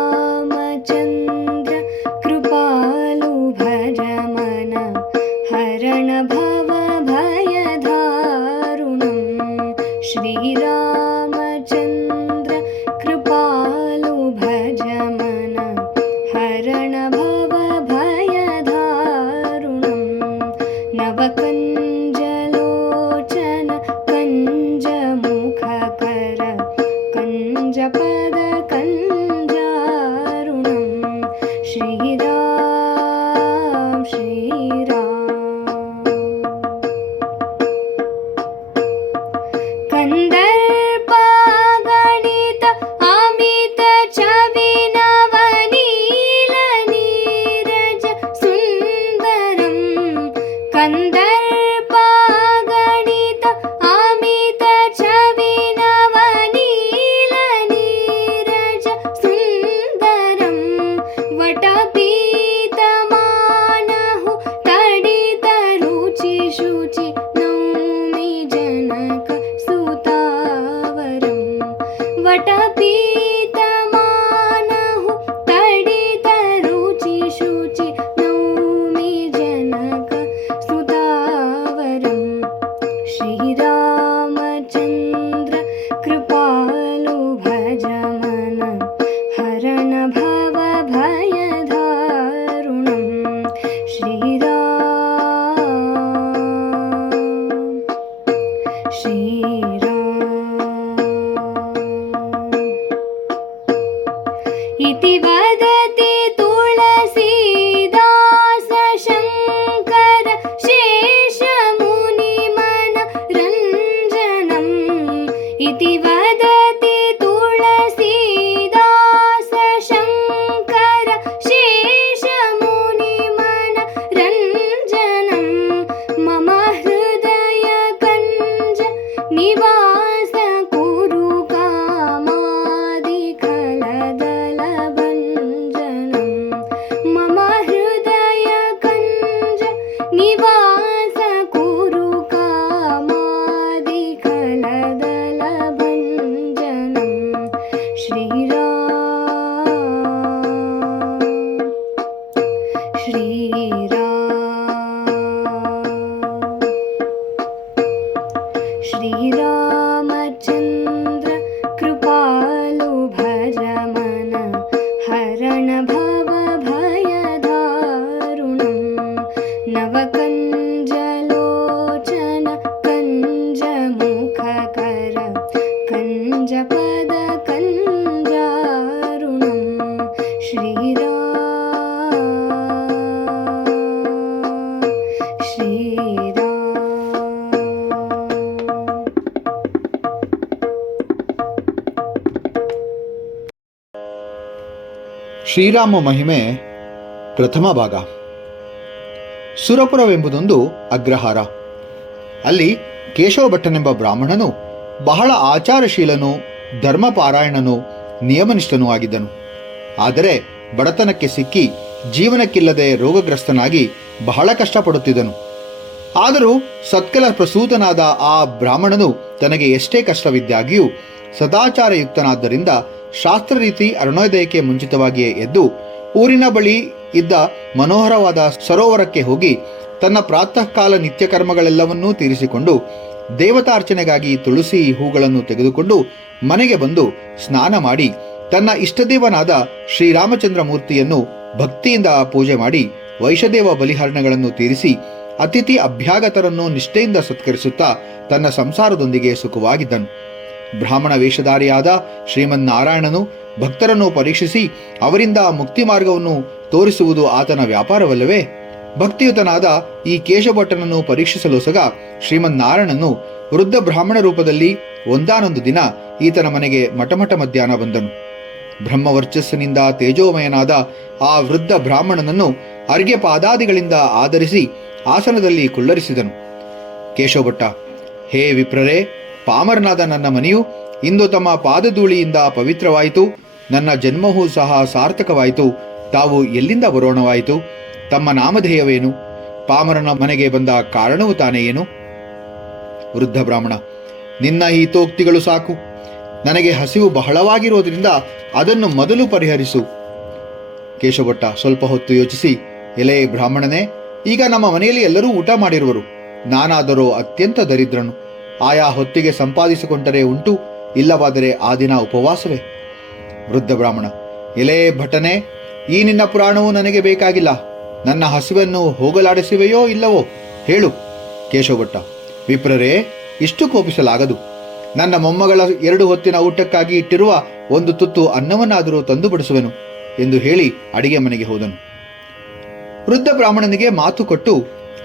श्रीरामचन्द्र कृपालु भज मन हरण भव भयधारुणं श्रीरामचन्द्र कृपालु भज मन हरण भव भयधारुणं नवकञ्जलोचन कञ्जमुखकर कञ्जपद कञ्जारुणं श्रीराम श्रीराम कंदर्पगणित अमित छविनवनील नीरज सुन्दरं कंदर्पगणित अमित छविनवनील नीरज सुन्दरं वटपीतमानहु तडित रुचि शुचि नौमि जनक सुतावरं वटपीतमानहु तडित रुचि शुचि नौमि जनक सुतावरं श्रीरामचन्द्र कृपालु भज मन हरण भव भयधारुणं श्रीराम श्रीराम इति वदति तुलसीदास शङ्कर शेषमुनिमनरञ्जनम् इति वदति तुलसीदास शङ्कर शेषमुनिमनरञ्जनं मम हृदय कञ्ज निवास कुरु कामादिखलदलभञ्जनं मम हृदय कञ्ज निवास कुरु कामादिखलदलभञ्जनं श्रीराम श्रीराम श्रीरामचन्द्र कृपालु भज मन हरण भव भयधारुणं नवकञ्जलोचन कञ्जमुखकर कञ्जपद कञ्जारुणं श्रीराम श्रीराम ಶ್ರೀರಾಮ ಮಹಿಮೆ ಪ್ರಥಮ ಭಾಗ. ಸುರಪುರವೆಂಬುದೊಂದು ಅಗ್ರಹಾರ. ಅಲ್ಲಿ ಕೇಶವ ಭಟ್ಟನೆಂಬ ಬ್ರಾಹ್ಮಣನು ಬಹಳ ಆಚಾರಶೀಲನೂ ಧರ್ಮಪಾರಾಯಣನೂ ನಿಯಮನಿಷ್ಠನೂ ಆಗಿದ್ದನು. ಆದರೆ ಬಡತನಕ್ಕೆ ಸಿಕ್ಕಿ ಜೀವನಕ್ಕಿಲ್ಲದೆ ರೋಗಗ್ರಸ್ತನಾಗಿ ಬಹಳ ಕಷ್ಟಪಡುತ್ತಿದ್ದನು. ಆದರೂ ಸತ್ಕಲ ಪ್ರಸೂತನಾದ ಆ ಬ್ರಾಹ್ಮಣನು ತನಗೆ ಎಷ್ಟೇ ಕಷ್ಟವಿದ್ದಾಗಿಯೂ ಸದಾಚಾರಯುಕ್ತನಾದ್ದರಿಂದ ಶಾಸ್ತ್ರರೀತಿ ಅರುಣೋದಯಕ್ಕೆ ಮುಂಚಿತವಾಗಿಯೇ ಎದ್ದು ಊರಿನ ಬಳಿ ಇದ್ದ ಮನೋಹರವಾದ ಸರೋವರಕ್ಕೆ ಹೋಗಿ ತನ್ನ ಪ್ರಾತಃ ಕಾಲ ನಿತ್ಯ ಕರ್ಮಗಳೆಲ್ಲವನ್ನೂ ತೀರಿಸಿಕೊಂಡು ದೇವತಾರ್ಚನೆಗಾಗಿ ತುಳಸಿ ಹೂಗಳನ್ನು ತೆಗೆದುಕೊಂಡು ಮನೆಗೆ ಬಂದು ಸ್ನಾನ ಮಾಡಿ ತನ್ನ ಇಷ್ಟದೇವನಾದ ಶ್ರೀರಾಮಚಂದ್ರ ಮೂರ್ತಿಯನ್ನು ಭಕ್ತಿಯಿಂದ ಪೂಜೆ ಮಾಡಿ ವೈಷದೇವ ಬಲಿಹರಣಗಳನ್ನು ತೀರಿಸಿ ಅತಿಥಿ ಅಭ್ಯಾಗತರನ್ನು ನಿಷ್ಠೆಯಿಂದ ಸತ್ಕರಿಸುತ್ತಾ ತನ್ನ ಸಂಸಾರದೊಂದಿಗೆ ಸುಖವಾಗಿದ್ದನು. ಬ್ರಾಹ್ಮಣ ವೇಷಧಾರಿಯಾದ ಶ್ರೀಮನ್ನಾರಾಯಣನು ಭಕ್ತರನ್ನು ಪರೀಕ್ಷಿಸಿ ಅವರಿಂದ ಮುಕ್ತಿ ಮಾರ್ಗವನ್ನು ತೋರಿಸುವುದು ಆತನ ವ್ಯಾಪಾರವಲ್ಲವೇ? ಭಕ್ತಿಯುತನಾದ ಈ ಕೇಶಭಟ್ಟನನ್ನು ಪರೀಕ್ಷಿಸಲೋಸಗ ಶ್ರೀಮನ್ನಾರಾಯಣನು ವೃದ್ಧ ಬ್ರಾಹ್ಮಣ ರೂಪದಲ್ಲಿ ಒಂದಾನೊಂದು ದಿನ ಈತನ ಮನೆಗೆ ಮಟಮಟ ಮಧ್ಯಾಹ್ನ ಬಂದನು. ಬ್ರಹ್ಮವರ್ಚಸ್ಸಿನಿಂದ ತೇಜೋಮಯನಾದ ಆ ವೃದ್ಧ ಬ್ರಾಹ್ಮಣನನ್ನು ಅರ್ಘ್ಯ ಪಾದಾದಿಗಳಿಂದ ಆಧರಿಸಿ ಆಸನದಲ್ಲಿ ಕುಳ್ಳರಿಸಿದನು. ಕೇಶವಭಟ್ಟ: ಹೇ ವಿಪ್ರರೇ, ಪಾಮರನಾದ ನನ್ನ ಮನೆಯು ಇಂದು ತಮ್ಮ ಪಾದಧೂಳಿಯಿಂದ ಪವಿತ್ರವಾಯಿತು. ನನ್ನ ಜನ್ಮವೂ ಸಹ ಸಾರ್ಥಕವಾಯಿತು. ತಾವು ಎಲ್ಲಿಂದ ಬರೋಣವಾಯಿತು? ತಮ್ಮ ನಾಮಧೇಯವೇನು? ಪಾಮರನ ಮನೆಗೆ ಬಂದ ಕಾರಣವೂ ತಾನೇ ಏನು? ವೃದ್ಧ ಬ್ರಾಹ್ಮಣ: ನಿನ್ನ ಹಿತೋಕ್ತಿಗಳು ಸಾಕು. ನನಗೆ ಹಸಿವು ಬಹಳವಾಗಿರುವುದರಿಂದ ಅದನ್ನು ಮೊದಲು ಪರಿಹರಿಸು. ಕೇಶವಭಟ್ಟ ಸ್ವಲ್ಪ ಹೊತ್ತು ಯೋಚಿಸಿ, ಎಲೆ ಬ್ರಾಹ್ಮಣನೇ, ಈಗ ನಮ್ಮ ಮನೆಯಲ್ಲಿ ಎಲ್ಲರೂ ಊಟ ಮಾಡಿರುವರು. ನಾನಾದರೋ ಅತ್ಯಂತ ದರಿದ್ರನು. ಆಯಾ ಹೊತ್ತಿಗೆ ಸಂಪಾದಿಸಿಕೊಂಡರೆ ಉಂಟು, ಇಲ್ಲವಾದರೆ ಆ ದಿನ ಉಪವಾಸವೇ. ವೃದ್ಧ ಬ್ರಾಹ್ಮಣ, ಎಲೆ ಭಟನೆ, ಈ ನಿನ್ನ ಪುರಾಣವು ನನಗೆ ಬೇಕಾಗಿಲ್ಲ. ನನ್ನ ಹಸಿವನ್ನು ಹೋಗಲಾಡಿಸಿವೆಯೋ ಇಲ್ಲವೋ ಹೇಳು. ಕೇಶವಭಟ್ಟ, ವಿಪ್ರರೇ, ಇಷ್ಟು ಕೋಪಿಸಲಾಗದು. ನನ್ನ ಮೊಮ್ಮಗಳ 2 ಹೊತ್ತಿನ ಊಟಕ್ಕಾಗಿ ಇಟ್ಟಿರುವ ಒಂದು ತುತ್ತು ಅನ್ನವನ್ನಾದರೂ ತಂದು ಬಡಿಸುವೆನು ಎಂದು ಹೇಳಿ ಅಡಿಗೆ ಮನೆಗೆ ಹೋದನು. ವೃದ್ಧ ಬ್ರಾಹ್ಮಣನಿಗೆ ಮಾತು ಕೊಟ್ಟು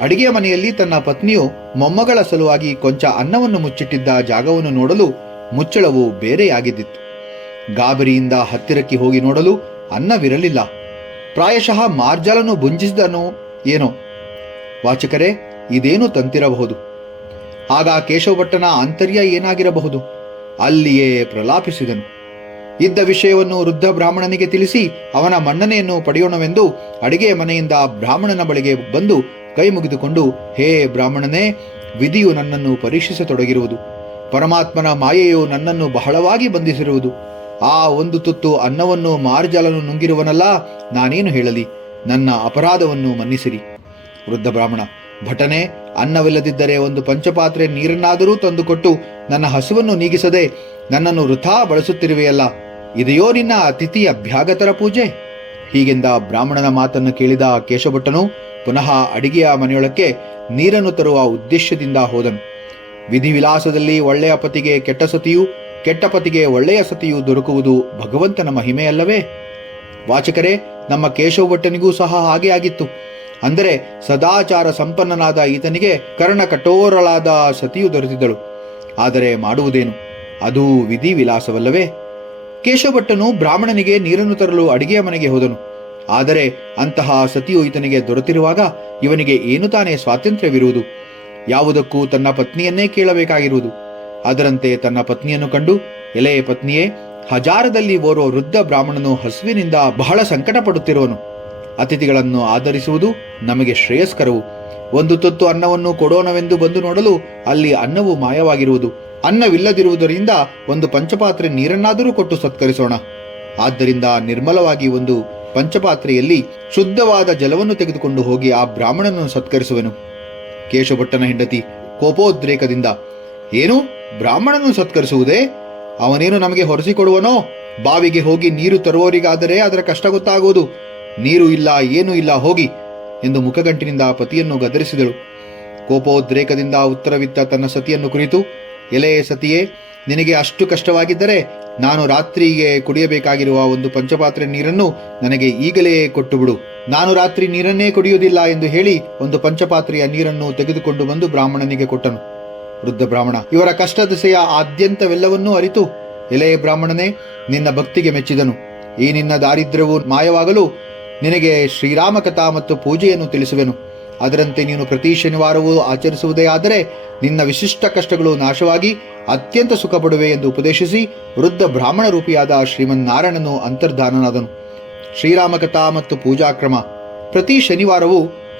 ಅಡಿಗೆ ಮನೆಯಲ್ಲಿ ತನ್ನ ಪತ್ನಿಯು ಮೊಮ್ಮಗಳ ಸಲುವಾಗಿ ಕೊಂಚ ಅನ್ನವನ್ನು ಮುಚ್ಚಿಟ್ಟಿದ್ದ ಜಾಗವನ್ನು ನೋಡಲು ಮುಚ್ಚಳವು ಬೇರೆಯಾಗಿದ್ದಿತ್ತು. ಗಾಬರಿಯಿಂದ ಹತ್ತಿರಕ್ಕೆ ಹೋಗಿ ನೋಡಲು ಅನ್ನವಿರಲಿಲ್ಲ. ಪ್ರಾಯಶಃ ಮಾರ್ಜಾಲನು ಭುಂಜಿಸಿದನೋ ಏನೋ. ವಾಚಕರೇ, ಇದೇನು ತಂತಿರಬಹುದು? ಆಗ ಕೇಶವಭಟ್ಟನ ಆಂತರ್ಯ ಏನಾಗಿರಬಹುದು? ಅಲ್ಲಿಯೇ ಪ್ರಲಾಪಿಸಿದನು. ಇದ್ದ ವಿಷಯವನ್ನು ವೃದ್ಧ ಬ್ರಾಹ್ಮಣನಿಗೆ ತಿಳಿಸಿ ಅವನ ಮನ್ನಣೆಯನ್ನು ಪಡೆಯೋಣವೆಂದು ಅಡಿಗೆ ಮನೆಯಿಂದ ಬ್ರಾಹ್ಮಣನ ಬಳಿಗೆ ಬಂದು ಕೈ ಮುಗಿದುಕೊಂಡು, ಹೇ ಬ್ರಾಹ್ಮಣನೇ, ವಿಧಿಯು ನನ್ನನ್ನು ಪರೀಕ್ಷಿಸತೊಡಗಿರುವುದು. ಪರಮಾತ್ಮನ ಮಾಯೆಯು ನನ್ನನ್ನು ಬಹಳವಾಗಿ ಬಂಧಿಸಿರುವುದು. ಆ ಒಂದು ತುತ್ತು ಅನ್ನವನ್ನು ಮಾರ್ಜಾಲನು ನುಂಗಿರುವನಲ್ಲ, ನಾನೇನು ಹೇಳಲಿ? ನನ್ನ ಅಪರಾಧವನ್ನು ಮನ್ನಿಸಿರಿ. ವೃದ್ಧ ಬ್ರಾಹ್ಮಣ, ಭಟನೆ, ಅನ್ನವಿಲ್ಲದಿದ್ದರೆ ಒಂದು ಪಂಚಪಾತ್ರೆ ನೀರನ್ನಾದರೂ ತಂದುಕೊಟ್ಟು ನನ್ನ ಹಸುವನ್ನು ನೀಗಿಸದೆ ನನ್ನನ್ನು ವೃಥಾ ಬಳಸುತ್ತಿರುವೆಯಲ್ಲ, ಇದೆಯೋ ನಿನ್ನ ಅತಿಥಿ ಅಭ್ಯಾಗತರ ಪೂಜೆ? ಹೀಗೆಂದ ಬ್ರಾಹ್ಮಣನ ಮಾತನ್ನು ಕೇಳಿದ ಕೇಶವಭಟ್ಟನು ಪುನಃ ಅಡಿಗೆಯ ಮನೆಯೊಳಕ್ಕೆ ನೀರನ್ನು ತರುವ ಉದ್ದೇಶದಿಂದ ಹೋದನು. ವಿಧಿವಿಲಾಸದಲ್ಲಿ ಒಳ್ಳೆಯ ಪತಿಗೆ ಕೆಟ್ಟ ಸತಿಯೂ, ಕೆಟ್ಟ ಪತಿಗೆ ಒಳ್ಳೆಯ ಸತಿಯೂ ದೊರಕುವುದು ಭಗವಂತನ ಮಹಿಮೆಯಲ್ಲವೇ? ವಾಚಕರೇ, ನಮ್ಮ ಕೇಶವಭಟ್ಟನಿಗೂ ಸಹ ಹಾಗೆ ಆಗಿತ್ತು. ಅಂದರೆ ಸದಾಚಾರ ಸಂಪನ್ನನಾದ ಈತನಿಗೆ ಕರ್ಣ ಕಠೋರಳಾದ ಸತಿಯು ದೊರೆತಿದ್ದಳು. ಆದರೆ ಮಾಡುವುದೇನು? ಅದು ವಿಧಿ ವಿಲಾಸವಲ್ಲವೇ? ಕೇಶವಭಟ್ಟನು ಬ್ರಾಹ್ಮಣನಿಗೆ ನೀರನ್ನು ತರಲು ಅಡಿಗೆಯ ಮನೆಗೆ ಹೋದನು. ಆದರೆ ಅಂತಹ ಸತಿಯು ಈತನಿಗೆ ದೊರೆತಿರುವಾಗ ಇವನಿಗೆ ಏನು ತಾನೇ ಸ್ವಾತಂತ್ರ್ಯವಿರುವುದು? ಯಾವುದಕ್ಕೂ ತನ್ನ ಪತ್ನಿಯನ್ನೇ ಕೇಳಬೇಕಾಗಿರುವುದು. ಅದರಂತೆ ತನ್ನ ಪತ್ನಿಯನ್ನು ಕಂಡು, ಎಲೆ ಪತ್ನಿಯೇ, ಹಜಾರದಲ್ಲಿ ಓರ್ವ ವೃದ್ಧ ಬ್ರಾಹ್ಮಣನು ಹಸುವಿನಿಂದ ಬಹಳ ಸಂಕಟ ಪಡುತ್ತಿರುವನು. ಅತಿಥಿಗಳನ್ನು ಆಧರಿಸುವುದು ನಮಗೆ ಶ್ರೇಯಸ್ಕರವು. ಒಂದು ತುತ್ತು ಅನ್ನವನ್ನು ಕೊಡೋಣವೆಂದು ಬಂದು ನೋಡಲು ಅಲ್ಲಿ ಅನ್ನವು ಮಾಯವಾಗಿರುವುದು. ಅನ್ನವಿಲ್ಲದಿರುವುದರಿಂದ ಒಂದು ಪಂಚಪಾತ್ರೆ ನೀರನ್ನಾದರೂ ಕೊಟ್ಟು ಸತ್ಕರಿಸೋಣ. ಆದ್ದರಿಂದ ನಿರ್ಮಲವಾಗಿ ಒಂದು ಪಂಚಪಾತ್ರೆಯಲ್ಲಿ ಶುದ್ಧವಾದ ಜಲವನ್ನು ತೆಗೆದುಕೊಂಡು ಹೋಗಿ ಆ ಬ್ರಾಹ್ಮಣನನ್ನು ಸತ್ಕರಿಸುವೆನು. ಕೇಶವಭಟ್ಟನ ಹೆಂಡತಿ ಕೋಪೋದ್ರೇಕದಿಂದ, ಏನು, ಬ್ರಾಹ್ಮಣನನ್ನು ಸತ್ಕರಿಸುವುದೇ? ಅವನೇನು ನಮಗೆ ಹೊರಸಿಕೊಡುವನೋ? ಬಾವಿಗೆ ಹೋಗಿ ನೀರು ತರುವವರಿಗಾದರೆ ಅದರ ಕಷ್ಟ ಗೊತ್ತಾಗುವುದು. ನೀರು ಇಲ್ಲ, ಏನೂ ಇಲ್ಲ, ಹೋಗಿ ಎಂದು ಮುಖಗಂಟಿನಿಂದ ಪತಿಯನ್ನು ಗದರಿಸಿದಳು. ಕೋಪೋದ್ರೇಕದಿಂದ ಉತ್ತರವಿತ್ತ ತನ್ನ ಸತಿಯನ್ನು ಕುರಿತು, ಎಲೆ ಸತಿಯೇ, ನಿನಗೆ ಅಷ್ಟು ಕಷ್ಟವಾಗಿದ್ದರೆ ನಾನು ರಾತ್ರಿಗೆ ಕುಡಿಯಬೇಕಾಗಿರುವ ಒಂದು ಪಂಚಪಾತ್ರೆ ನೀರನ್ನು ನನಗೆ ಈಗಲೇ ಕೊಟ್ಟು ಬಿಡು. ನಾನು ರಾತ್ರಿ ನೀರನ್ನೇ ಕುಡಿಯುವುದಿಲ್ಲ ಎಂದು ಹೇಳಿ ಒಂದು ಪಂಚಪಾತ್ರೆಯ ನೀರನ್ನು ತೆಗೆದುಕೊಂಡು ಬಂದು ಬ್ರಾಹ್ಮಣನಿಗೆ ಕೊಟ್ಟನು. ವೃದ್ಧ ಬ್ರಾಹ್ಮಣ ಇವರ ಕಷ್ಟದಸೆಯ ಆದ್ಯಂತವೆಲ್ಲವನ್ನೂ ಅರಿತು, ಎಲೆ ಬ್ರಾಹ್ಮಣನೇ, ನಿನ್ನ ಭಕ್ತಿಗೆ ಮೆಚ್ಚಿದನು. ಈ ನಿನ್ನ ದಾರಿದ್ರ್ಯವು ಮಾಯವಾಗಲು ನಿನಗೆ ಶ್ರೀರಾಮ ಕಥಾ ಮತ್ತು ಪೂಜೆಯನ್ನು ತಿಳಿಸುವೆನು. ಅದರಂತೆ ನೀನು ಪ್ರತಿ ಶನಿವಾರವೂ ಆಚರಿಸುವುದೇ ಆದರೆ ನಿನ್ನ ವಿಶಿಷ್ಟ ಕಷ್ಟಗಳು ನಾಶವಾಗಿ ಅತ್ಯಂತ ಸುಖ ಪಡುವೆ ಎಂದು ಉಪದೇಶಿಸಿ ವೃದ್ಧ ಬ್ರಾಹ್ಮಣ ರೂಪಿಯಾದ ಶ್ರೀಮನ್ನಾರಾಯಣನು ಅಂತರ್ಧಾನನಾದನು. ಶ್ರೀರಾಮ ಕಥಾ ಮತ್ತು ಪೂಜಾಕ್ರಮ. ಪ್ರತಿ ಶನಿವಾರವೂ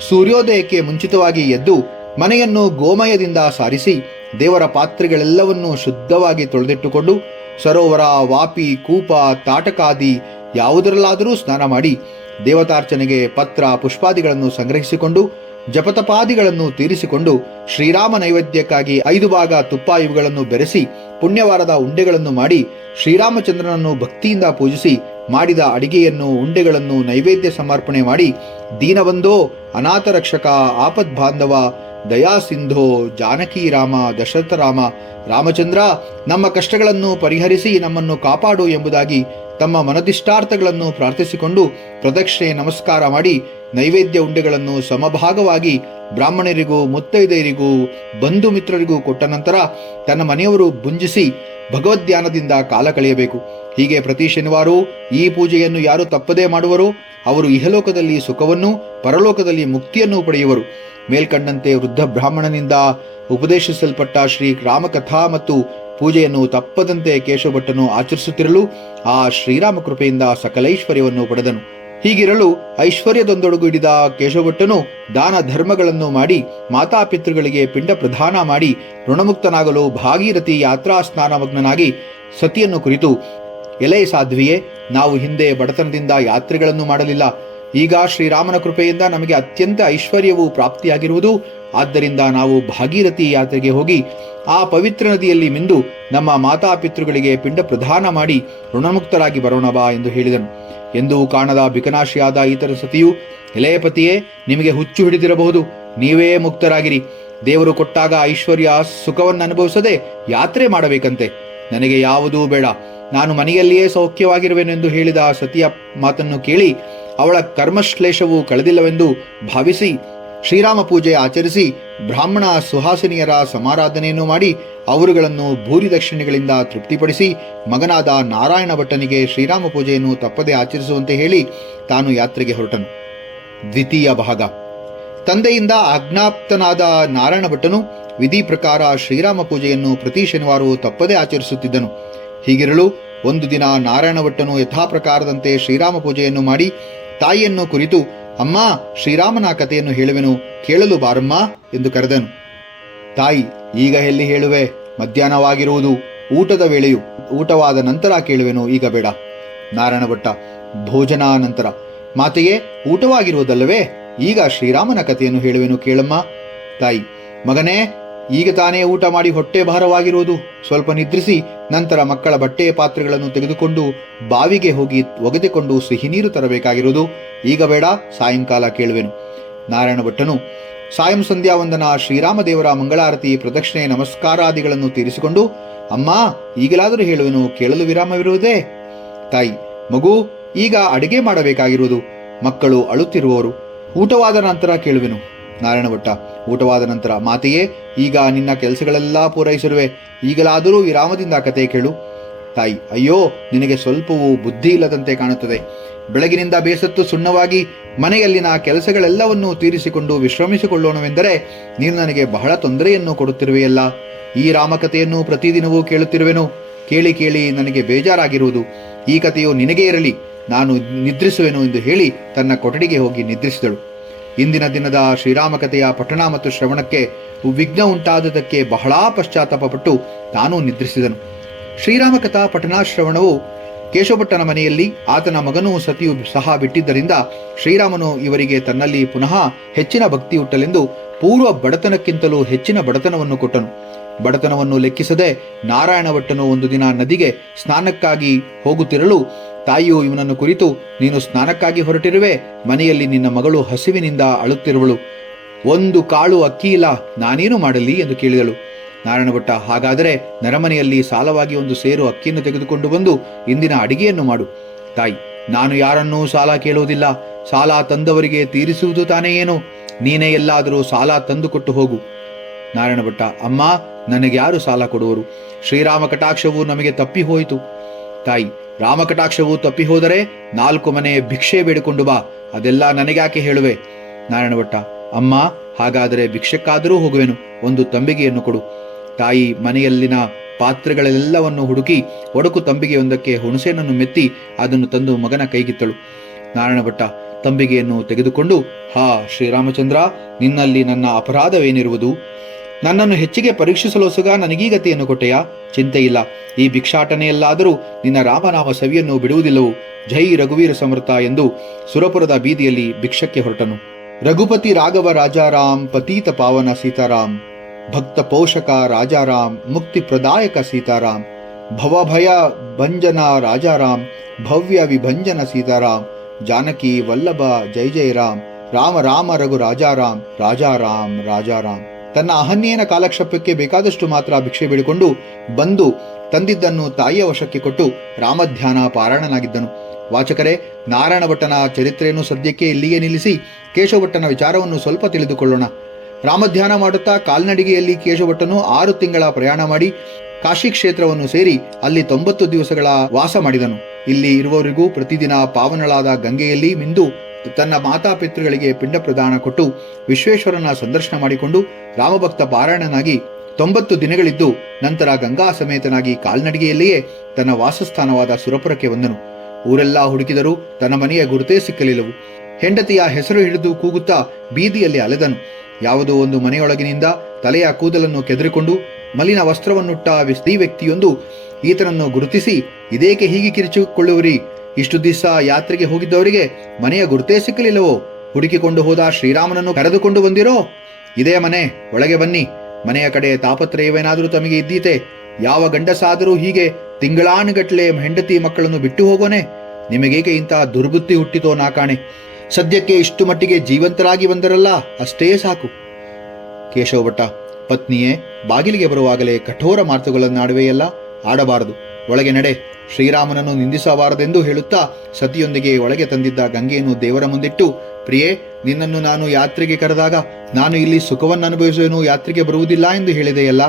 ಸೂರ್ಯೋದಯಕ್ಕೆ ಮುಂಚಿತವಾಗಿ ಎದ್ದು ಮನೆಯನ್ನು ಗೋಮಯದಿಂದ ಸಾರಿಸಿ ದೇವರ ಪಾತ್ರೆಗಳೆಲ್ಲವನ್ನೂ ಶುದ್ಧವಾಗಿ ತೊಳೆದಿಟ್ಟುಕೊಂಡು ಸರೋವರ, ವಾಪಿ, ಕೂಪ, ತಾಟಕಾದಿ ಯಾವುದರಲ್ಲಾದರೂ ಸ್ನಾನ ಮಾಡಿ ದೇವತಾರ್ಚನೆಗೆ ಪತ್ರ ಪುಷ್ಪಾದಿಗಳನ್ನು ಸಂಗ್ರಹಿಸಿಕೊಂಡು ಜಪತಪಾದಿಗಳನ್ನು ತೀರಿಸಿಕೊಂಡು ಶ್ರೀರಾಮ ನೈವೇದ್ಯಕ್ಕಾಗಿ 5 ಭಾಗ ತುಪ್ಪ ಇವುಗಳನ್ನು ಬೆರೆಸಿ ಪುಣ್ಯವಾರದ ಉಂಡೆಗಳನ್ನು ಮಾಡಿ ಶ್ರೀರಾಮಚಂದ್ರನನ್ನು ಭಕ್ತಿಯಿಂದ ಪೂಜಿಸಿ ಮಾಡಿದ ಅಡಿಗೆಯನ್ನು ಉಂಡೆಗಳನ್ನು ನೈವೇದ್ಯ ಸಮರ್ಪಣೆ ಮಾಡಿ ದೀನಬಂಧೋ, ಅನಾಥ ರಕ್ಷಕ, ಆಪದ್ ಬಾಂಧವ, ದಯಾಸಿಂಧೋ, ಜಾನಕಿ ರಾಮ, ದಶರಥ ರಾಮ, ರಾಮಚಂದ್ರ, ನಮ್ಮ ಕಷ್ಟಗಳನ್ನು ಪರಿಹರಿಸಿ ನಮ್ಮನ್ನು ಕಾಪಾಡು ಎಂಬುದಾಗಿ ತಮ್ಮ ಮನದಿಷ್ಟಾರ್ಥಗಳನ್ನು ಪ್ರಾರ್ಥಿಸಿಕೊಂಡು ಪ್ರದಕ್ಷಿಣೆ ನಮಸ್ಕಾರ ಮಾಡಿ ನೈವೇದ್ಯ ಉಂಡೆಗಳನ್ನು ಸಮಭಾಗವಾಗಿ ಬ್ರಾಹ್ಮಣರಿಗೂ ಮುತ್ತೈದೆಯರಿಗೂ ಬಂಧು ಮಿತ್ರರಿಗೂ ಕೊಟ್ಟ ನಂತರ ತನ್ನ ಮನೆಯವರು ಭುಂಜಿಸಿ ಭಗವದ್ಧ್ಯಾನದಿಂದ ಕಾಲ ಕಳೆಯಬೇಕು. ಹೀಗೆ ಪ್ರತಿ ಶನಿವಾರವೂ ಈ ಪೂಜೆಯನ್ನು ಯಾರು ತಪ್ಪದೇ ಮಾಡುವರೋ ಅವರು ಇಹಲೋಕದಲ್ಲಿ ಸುಖವನ್ನು, ಪರಲೋಕದಲ್ಲಿ ಮುಕ್ತಿಯನ್ನು ಪಡೆಯುವರು. ಮೇಲ್ಕಂಡಂತೆ ವೃದ್ಧ ಬ್ರಾಹ್ಮಣನಿಂದ ಉಪದೇಶಿಸಲ್ಪಟ್ಟ ಶ್ರೀ ರಾಮಕಥಾ ಮತ್ತು ಪೂಜೆಯನ್ನು ತಪ್ಪದಂತೆ ಕೇಶವಭಟ್ಟನು ಆಚರಿಸುತ್ತಿರಲು ಆ ಶ್ರೀರಾಮ ಕೃಪೆಯಿಂದ ಸಕಲೈಶ್ವರ್ಯವನ್ನು ಪಡೆದನು. ಹೀಗಿರಲು ಐಶ್ವರ್ಯದೊಂದೊಡಗು ಹಿಡಿದ ಕೇಶವಭಟ್ಟನು ದಾನ ಧರ್ಮಗಳನ್ನು ಮಾಡಿ ಮಾತಾಪಿತೃಗಳಿಗೆ ಪಿಂಡ ಪ್ರದಾನ ಮಾಡಿ ಋಣಮುಕ್ತನಾಗಲು ಭಾಗೀರಥಿ ಯಾತ್ರಾ ಸ್ನಾನಮಗ್ನನಾಗಿ ಸತಿಯನ್ನು ಕುರಿತು, ಎಲೆ ಸಾಧ್ವಿಯೇ, ನಾವು ಹಿಂದೆ ಬಡತನದಿಂದ ಯಾತ್ರೆಗಳನ್ನು ಮಾಡಲಿಲ್ಲ. ಈಗ ಶ್ರೀರಾಮನ ಕೃಪೆಯಿಂದ ನಮಗೆ ಅತ್ಯಂತ ಐಶ್ವರ್ಯವು ಪ್ರಾಪ್ತಿಯಾಗಿರುವುದು. ಆದ್ದರಿಂದ ನಾವು ಭಾಗೀರಥಿ ಯಾತ್ರೆಗೆ ಹೋಗಿ ಆ ಪವಿತ್ರ ನದಿಯಲ್ಲಿ ಮಿಂದು ನಮ್ಮ ಮಾತಾಪಿತೃಗಳಿಗೆ ಪಿಂಡ ಪ್ರದಾನ ಮಾಡಿ ಋಣಮುಕ್ತರಾಗಿ ಬರೋಣ ಬಾ ಎಂದು ಹೇಳಿದನು. ಎಂದೂ ಕಾಣದ ಬಿಕನಾಶಿಯಾದ ಈತರ ಸತಿಯು, ಎಲೆಯ ಪತಿಯೇ, ನಿಮಗೆ ಹುಚ್ಚು ಹಿಡಿದಿರಬಹುದು, ನೀವೇ ಮುಕ್ತರಾಗಿರಿ. ದೇವರು ಕೊಟ್ಟಾಗ ಐಶ್ವರ್ಯ ಸುಖವನ್ನು ಅನುಭವಿಸದೆ ಯಾತ್ರೆ ಮಾಡಬೇಕಂತೆ. ನನಗೆ ಯಾವುದೂ ಬೇಡ, ನಾನು ಮನೆಯಲ್ಲಿಯೇ ಸೌಖ್ಯವಾಗಿರುವೆನೆಂದು ಹೇಳಿದ ಸತಿಯ ಮಾತನ್ನು ಕೇಳಿ ಅವಳ ಕರ್ಮಶ್ಲೇಷವು ಕಳೆದಿಲ್ಲವೆಂದು ಭಾವಿಸಿ ಶ್ರೀರಾಮ ಪೂಜೆ ಆಚರಿಸಿ ಬ್ರಾಹ್ಮಣ ಸುಹಾಸಿನಿಯರ ಸಮಾರಾಧನೆಯನ್ನು ಮಾಡಿ ಅವರುಗಳನ್ನು ಭೂರಿ ದಕ್ಷಿಣೆಗಳಿಂದ ತೃಪ್ತಿಪಡಿಸಿ ಮಗನಾದ ನಾರಾಯಣ ಭಟ್ಟನಿಗೆ ಶ್ರೀರಾಮ ಪೂಜೆಯನ್ನು ತಪ್ಪದೆ ಆಚರಿಸುವಂತೆ ಹೇಳಿ ತಾನು ಯಾತ್ರೆಗೆ ಹೊರಟನು. ದ್ವಿತೀಯ ಭಾಗ. ತಂದೆಯಿಂದ ಆಜ್ಞಾಪ್ತನಾದ ನಾರಾಯಣ ಭಟ್ಟನು ವಿಧಿ ಪ್ರಕಾರ ಶ್ರೀರಾಮ ಪೂಜೆಯನ್ನು ಪ್ರತಿ ಶನಿವಾರವೂ ತಪ್ಪದೆ ಆಚರಿಸುತ್ತಿದ್ದನು. ಹೀಗಿರಲು ಒಂದು ದಿನ ನಾರಾಯಣ ಭಟ್ಟನು ಯಥಾಪ್ರಕಾರದಂತೆ ಶ್ರೀರಾಮ ಪೂಜೆಯನ್ನು ಮಾಡಿ ತಾಯಿಯನ್ನು ಕುರಿತು, ಅಮ್ಮ, ಶ್ರೀರಾಮನ ಕಥೆಯನ್ನು ಹೇಳುವೆನು, ಕೇಳಲು ಬಾರಮ್ಮ ಎಂದು ಕರೆದನು. ತಾಯಿ, ಈಗ ಎಲ್ಲಿ ಹೇಳುವೆ? ಮಧ್ಯಾಹ್ನವಾಗಿರುವುದು, ಊಟದ ವೇಳೆಯು. ಊಟವಾದ ನಂತರ ಕೇಳುವೆನು, ಈಗ ಬೇಡ. ನಾರಾಯಣ ಭಟ್ಟ, ಭೋಜನಾ ನಂತರ. ಮಾತೆಯೇ, ಊಟವಾಗಿರುವುದಲ್ಲವೇ? ಈಗ ಶ್ರೀರಾಮನ ಕಥೆಯನ್ನು ಹೇಳುವೆನು, ಕೇಳಮ್ಮ. ತಾಯಿ, ಮಗನೇ, ಈಗ ತಾನೇ ಊಟ ಮಾಡಿ ಹೊಟ್ಟೆ ಭಾರವಾಗಿರುವುದು. ಸ್ವಲ್ಪ ನಿದ್ರಿಸಿ ನಂತರ ಮಕ್ಕಳ ಬಟ್ಟೆಯ ಪಾತ್ರೆಗಳನ್ನು ತೆಗೆದುಕೊಂಡು ಬಾವಿಗೆ ಹೋಗಿ ಒಗೆದುಕೊಂಡು ಸಿಹಿ ನೀರು ತರಬೇಕಾಗಿರುವುದು. ಈಗ ಬೇಡ, ಸಾಯಂಕಾಲ ಕೇಳುವೆನು. ನಾರಾಯಣ ಭಟ್ಟನು ಸಾಯಂ ಸಂಧ್ಯಾ ವಂದನ, ಶ್ರೀರಾಮದೇವರ ಮಂಗಳಾರತಿ, ಪ್ರದಕ್ಷಿಣೆ, ನಮಸ್ಕಾರಾದಿಗಳನ್ನು ತೀರಿಸಿಕೊಂಡು, ಅಮ್ಮ, ಈಗಲಾದರೂ ಹೇಳುವೆನು, ಕೇಳಲು ವಿರಾಮವಿರುವುದೇ? ತಾಯಿ, ಮಗು, ಈಗ ಅಡಿಗೆ ಮಾಡಬೇಕಾಗಿರುವುದು. ಮಕ್ಕಳು ಅಳುತ್ತಿರುವವರು. ಊಟವಾದ ನಂತರ ಕೇಳುವೆನು. ನಾರಾಯಣ ಭಟ್ಟ, ಊಟವಾದ ನಂತರ. ಮಾತೆಯೇ, ಈಗ ನಿನ್ನ ಕೆಲಸಗಳೆಲ್ಲ ಪೂರೈಸಿರುವೆ, ಈಗಲಾದರೂ ವಿರಾಮದಿಂದ ಕತೆ ಕೇಳು. ತಾಯಿ, ಅಯ್ಯೋ, ನಿನಗೆ ಸ್ವಲ್ಪವೂ ಬುದ್ಧಿ ಇಲ್ಲದಂತೆ ಕಾಣುತ್ತದೆ. ಬೆಳಗಿನಿಂದ ಬೇಸತ್ತು ಸುಣ್ಣವಾಗಿ ಮನೆಯಲ್ಲಿನ ಕೆಲಸಗಳೆಲ್ಲವನ್ನೂ ತೀರಿಸಿಕೊಂಡು ವಿಶ್ರಮಿಸಿಕೊಳ್ಳೋಣವೆಂದರೆ ನೀನು ನನಗೆ ಬಹಳ ತೊಂದರೆಯನ್ನು ಕೊಡುತ್ತಿರುವೆಯಲ್ಲ. ಈ ರಾಮಕಥೆಯನ್ನು ಪ್ರತಿದಿನವೂ ಕೇಳುತ್ತಿರುವೆನು. ಕೇಳಿ ಕೇಳಿ ನನಗೆ ಬೇಜಾರಾಗಿರುವುದು. ಈ ಕಥೆಯು ನಿನಗೇ ಇರಲಿ, ನಾನು ನಿದ್ರಿಸುವೆನು ಎಂದು ಹೇಳಿ ತನ್ನ ಕೊಠಡಿಗೆ ಹೋಗಿ ನಿದ್ರಿಸಿದಳು. ಇಂದಿನ ದಿನದ ಶ್ರೀರಾಮ ಕಥೆಯ ಪಠಣ ಮತ್ತು ಶ್ರವಣಕ್ಕೆ ವಿಘ್ನ ಉಂಟಾದದಕ್ಕೆ ಬಹಳ ಪಶ್ಚಾತ್ತಾಪಪಟ್ಟು ತಾನೂ ನಿದ್ರಿಸಿದನು. ಶ್ರೀರಾಮ ಕಥಾ ಪಠಣ ಶ್ರವಣವು ಕೇಶವಭಟ್ಟನ ಮನೆಯಲ್ಲಿ ಆತನ ಮಗನೂ ಸತಿಯು ಸಹ ಬಿಟ್ಟಿದ್ದರಿಂದ ಶ್ರೀರಾಮನು ಇವರಿಗೆ ತನ್ನಲ್ಲಿ ಪುನಃ ಹೆಚ್ಚಿನ ಭಕ್ತಿ ಹುಟ್ಟಲೆಂದು ಪೂರ್ವ ಬಡತನಕ್ಕಿಂತಲೂ ಹೆಚ್ಚಿನ ಬಡತನವನ್ನು ಕೊಟ್ಟನು. ಬಡತನವನ್ನು ಲೆಕ್ಕಿಸದೆ ನಾರಾಯಣ ಭಟ್ಟನು ಒಂದು ದಿನ ನದಿಗೆ ಸ್ನಾನಕ್ಕಾಗಿ ಹೋಗುತ್ತಿರಲು ತಾಯಿಯು ಇವನನ್ನು ಕುರಿತು, ನೀನು ಸ್ನಾನಕ್ಕಾಗಿ ಹೊರಟಿರುವೆ, ಮನೆಯಲ್ಲಿ ನಿನ್ನ ಮಗಳು ಹಸಿವಿನಿಂದ ಅಳುತ್ತಿರುವಳು, ಒಂದು ಕಾಳು ಅಕ್ಕಿ ಇಲ್ಲ, ನಾನೇನು ಮಾಡಲಿ ಎಂದು ಕೇಳಿದಳು. ನಾರಾಯಣ ಭಟ್ಟ, ಹಾಗಾದರೆ ನರಮನೆಯಲ್ಲಿ ಸಾಲವಾಗಿ ಒಂದು ಸೇರು ಅಕ್ಕಿಯನ್ನು ತೆಗೆದುಕೊಂಡು ಬಂದು ಇಂದಿನ ಅಡಿಗೆಯನ್ನು ಮಾಡು. ತಾಯಿ, ನಾನು ಯಾರನ್ನೂ ಸಾಲ ಕೇಳುವುದಿಲ್ಲ, ಸಾಲ ತಂದವರಿಗೆ ತೀರಿಸುವುದು ತಾನೇ ಏನು, ನೀನೇ ಎಲ್ಲಾದರೂ ಸಾಲ ತಂದು ಕೊಟ್ಟು ಹೋಗು. ನಾರಾಯಣ ಭಟ್ಟ, ಅಮ್ಮ, ನನಗೆ ಯಾರು ಸಾಲ ಕೊಡುವರು? ಶ್ರೀರಾಮ ಕಟಾಕ್ಷವು ನಮಗೆ ತಪ್ಪಿ ಹೋಯಿತು. ತಾಯಿ, ರಾಮ ಕಟಾಕ್ಷವು ತಪ್ಪಿ ಹೋದರೆ 4 ಮನೆ ಭಿಕ್ಷೆ ಬೇಡಿಕೊಂಡು ಬಾ, ಅದೆಲ್ಲ ನನಗ್ಯಾಕೆ ಹೇಳುವೆ? ನಾರಾಯಣ ಭಟ್ಟ, ಅಮ್ಮ, ಹಾಗಾದರೆ ಭಿಕ್ಷಕ್ಕಾದರೂ ಹೋಗುವೆನು, ಒಂದು ತಂಬಿಗೆಯನ್ನು ಕೊಡು. ತಾಯಿ ಮನೆಯಲ್ಲಿನ ಪಾತ್ರೆಗಳೆಲ್ಲವನ್ನು ಹುಡುಕಿ ಒಡಕು ತಂಬಿಗೆಯೊಂದಕ್ಕೆ ಹುಣಸೆನನ್ನು ಮೆತ್ತಿ ಅದನ್ನು ತಂದು ಮಗನ ಕೈಗಿತ್ತಳು. ನಾರಾಯಣ ಭಟ್ಟ ತಂಬಿಗೆಯನ್ನು ತೆಗೆದುಕೊಂಡು, ಹಾ ಶ್ರೀರಾಮಚಂದ್ರ, ನಿನ್ನಲ್ಲಿ ನನ್ನ ಅಪರಾಧವೇನಿರುವುದು? ನನ್ನನ್ನು ಹೆಚ್ಚಿಗೆ ಪರೀಕ್ಷಿಸಲೋಸುಗ ನನಗೀಗತೆಯನ್ನು ಕೊಟ್ಟೆಯಾ? ಚಿಂತೆಯಿಲ್ಲ, ಈ ಭಿಕ್ಷಾಟನೆಯಲ್ಲಾದರೂ ನಿನ್ನ ರಾಮನಾಮ ಸವಿಯನ್ನು ಬಿಡುವುದಿಲ್ಲವು. ಜೈ ರಘುವೀರ ಸಮರ್ಥ ಎಂದು ಸುರಪುರದ ಬೀದಿಯಲ್ಲಿ ಭಿಕ್ಷಕ್ಕೆ ಹೊರಟನು. ರಘುಪತಿ ರಾಘವ ರಾಜಾರಾಮ್, ಪತೀತ ಪಾವನ ಸೀತಾರಾಮ್, ಭಕ್ತ ಪೋಷಕ ರಾಜಾರಾಮ್, ಮುಕ್ತಿ ಪ್ರದಾಯಕ ಸೀತಾರಾಮ್, ಭವಭಯ ಭಂಜನ ರಾಜಾರಾಮ್, ಭವ್ಯ ವಿಭಂಜನ ಸೀತಾರಾಮ್, ಜಾನಕಿ ವಲ್ಲಭ ಜೈ ಜಯ ರಾಮ್, ರಾಮ ರಾಮ ರಘು ರಾಜಾರಾಮ್, ರಾಜಾರಾಮ್ ರಾಜಾರಾಮ್. ತನ್ನ ಅಹನ್ಯನ ಕಾಲಕ್ಷೇಪಕ್ಕೆ ಬೇಕಾದಷ್ಟು ಮಾತ್ರ ಭಿಕ್ಷೆ ಬೇಡಿಕೊಂಡು ಬಂದು ತಂದಿದ್ದನ್ನು ತಾಯಿಯ ವಶಕ್ಕೆ ಕೊಟ್ಟು ರಾಮಧ್ಯಾನ ಪಾರಾಯಣನಾಗಿದ್ದನು. ವಾಚಕರೇ, ನಾರಾಯಣ ಭಟ್ಟನ ಚರಿತ್ರೆಯನ್ನು ಸದ್ಯಕ್ಕೆ ಇಲ್ಲಿಯೇ ನಿಲ್ಲಿಸಿ ಕೇಶವಭಟ್ಟನ ವಿಚಾರವನ್ನು ಸ್ವಲ್ಪ ತಿಳಿದುಕೊಳ್ಳೋಣ. ರಾಮಧ್ಯಾನ ಮಾಡುತ್ತಾ ಕಾಲ್ನಡಿಗೆಯಲ್ಲಿ ಕೇಶವಭಟ್ಟನು 6 ತಿಂಗಳ ಪ್ರಯಾಣ ಮಾಡಿ ಕಾಶಿ ಕ್ಷೇತ್ರವನ್ನು ಸೇರಿ ಅಲ್ಲಿ 90 ದಿವಸಗಳ ವಾಸ ಮಾಡಿದನು. ಇಲ್ಲಿ ಇರುವವರಿಗೂ ಪ್ರತಿದಿನ ಪಾವನಳಾದ ಗಂಗೆಯಲ್ಲಿ ಮಿಂದು ತನ್ನ ಮಾತಾಪಿತೃಗಳಿಗೆ ಪಿಂಡ ಪ್ರದಾನ ಕೊಟ್ಟು ವಿಶ್ವೇಶ್ವರನ ಸಂದರ್ಶನ ಮಾಡಿಕೊಂಡು ರಾಮಭಕ್ತ ಪಾರಾಯಣನಾಗಿ 90 ದಿನಗಳಿದ್ದು ನಂತರ ಗಂಗಾ ಸಮೇತನಾಗಿ ಕಾಲ್ನಡಿಗೆಯಲ್ಲಿಯೇ ತನ್ನ ವಾಸಸ್ಥಾನವಾದ ಸುರಪುರಕ್ಕೆ ಬಂದನು. ಊರೆಲ್ಲ ಹುಡುಕಿದರೂ ತನ್ನ ಮನೆಯ ಗುರುತೇ ಸಿಕ್ಕಲಿಲ್ಲವು. ಹೆಂಡತಿಯ ಹೆಸರು ಹಿಡಿದು ಕೂಗುತ್ತಾ ಬೀದಿಯಲ್ಲಿ ಅಲೆದನು. ಯಾವುದೋ ಒಂದು ಮನೆಯೊಳಗಿನಿಂದ ತಲೆಯ ಕೂದಲನ್ನು ಕೆದರಿಕೊಂಡು ಮಲಿನ ವಸ್ತ್ರವನ್ನುಟ್ಟ ಸ್ತ್ರೀ ವ್ಯಕ್ತಿಯೊಂದು ಈತನನ್ನು ಗುರುತಿಸಿ ಇದೇಕೆ ಹೀಗೆ ಕಿರಿಚಿಕೊಳ್ಳುವಿರಿ? ಇಷ್ಟು ದಿವಸ ಯಾತ್ರೆಗೆ ಹೋಗಿದ್ದವರಿಗೆ ಮನೆಯ ಗುರುತೇ ಸಿಕ್ಕಲಿಲ್ಲವೋ? ಹುಡುಕಿಕೊಂಡು ಹೋದ ಶ್ರೀರಾಮನನ್ನು ಕರೆದುಕೊಂಡು ಬಂದಿರೋ? ಇದೇ ಮನೆ, ಒಳಗೆ ಬನ್ನಿ. ಮನೆಯ ಕಡೆ ತಾಪತ್ರಯವೇನಾದರೂ ತಮಗೆ ಇದ್ದೀತೆ? ಯಾವ ಗಂಡಸಾದರೂ ಹೀಗೆ ತಿಂಗಳಾನುಗಟ್ಟಲೆ ಹೆಂಡತಿ ಮಕ್ಕಳನ್ನು ಬಿಟ್ಟು ಹೋಗೋನೆ? ನಿಮಗೇಕೆ ಇಂತಹ ದುರ್ಬುದ್ಧಿ ಹುಟ್ಟಿತೋ ನಾಕಾಣೆ? ಸದ್ಯಕ್ಕೆ ಇಷ್ಟು ಮಟ್ಟಿಗೆ ಜೀವಂತರಾಗಿ ಬಂದರಲ್ಲ, ಅಷ್ಟೇ ಸಾಕು. ಕೇಶವ ಭಟ್ಟ, ಪತ್ನಿಯೇ, ಬಾಗಿಲಿಗೆ ಬರುವಾಗಲೇ ಕಠೋರ ಮಾತುಗಳನ್ನಾಡುವೆಯಲ್ಲ, ಆಡಬಾರದು. ಒಳಗೆ ನಡೆ. ಶ್ರೀರಾಮನನ್ನು ನಿಂದಿಸಬಾರದೆಂದು ಹೇಳುತ್ತಾ ಸತಿಯೊಂದಿಗೆ ಒಳಗೆ ತಂದಿದ್ದ ಗಂಗೆಯನ್ನು ದೇವರ ಮುಂದಿಟ್ಟು, ಪ್ರಿಯೇ, ನಿನ್ನನ್ನು ನಾನು ಯಾತ್ರೆಗೆ ಕರೆದಾಗ ನಾನು ಇಲ್ಲಿ ಸುಖವನ್ನು ಅನುಭವಿಸುವೆನು, ಯಾತ್ರೆಗೆ ಬರುವುದಿಲ್ಲ ಎಂದು ಹೇಳಿದೆಯಲ್ಲ.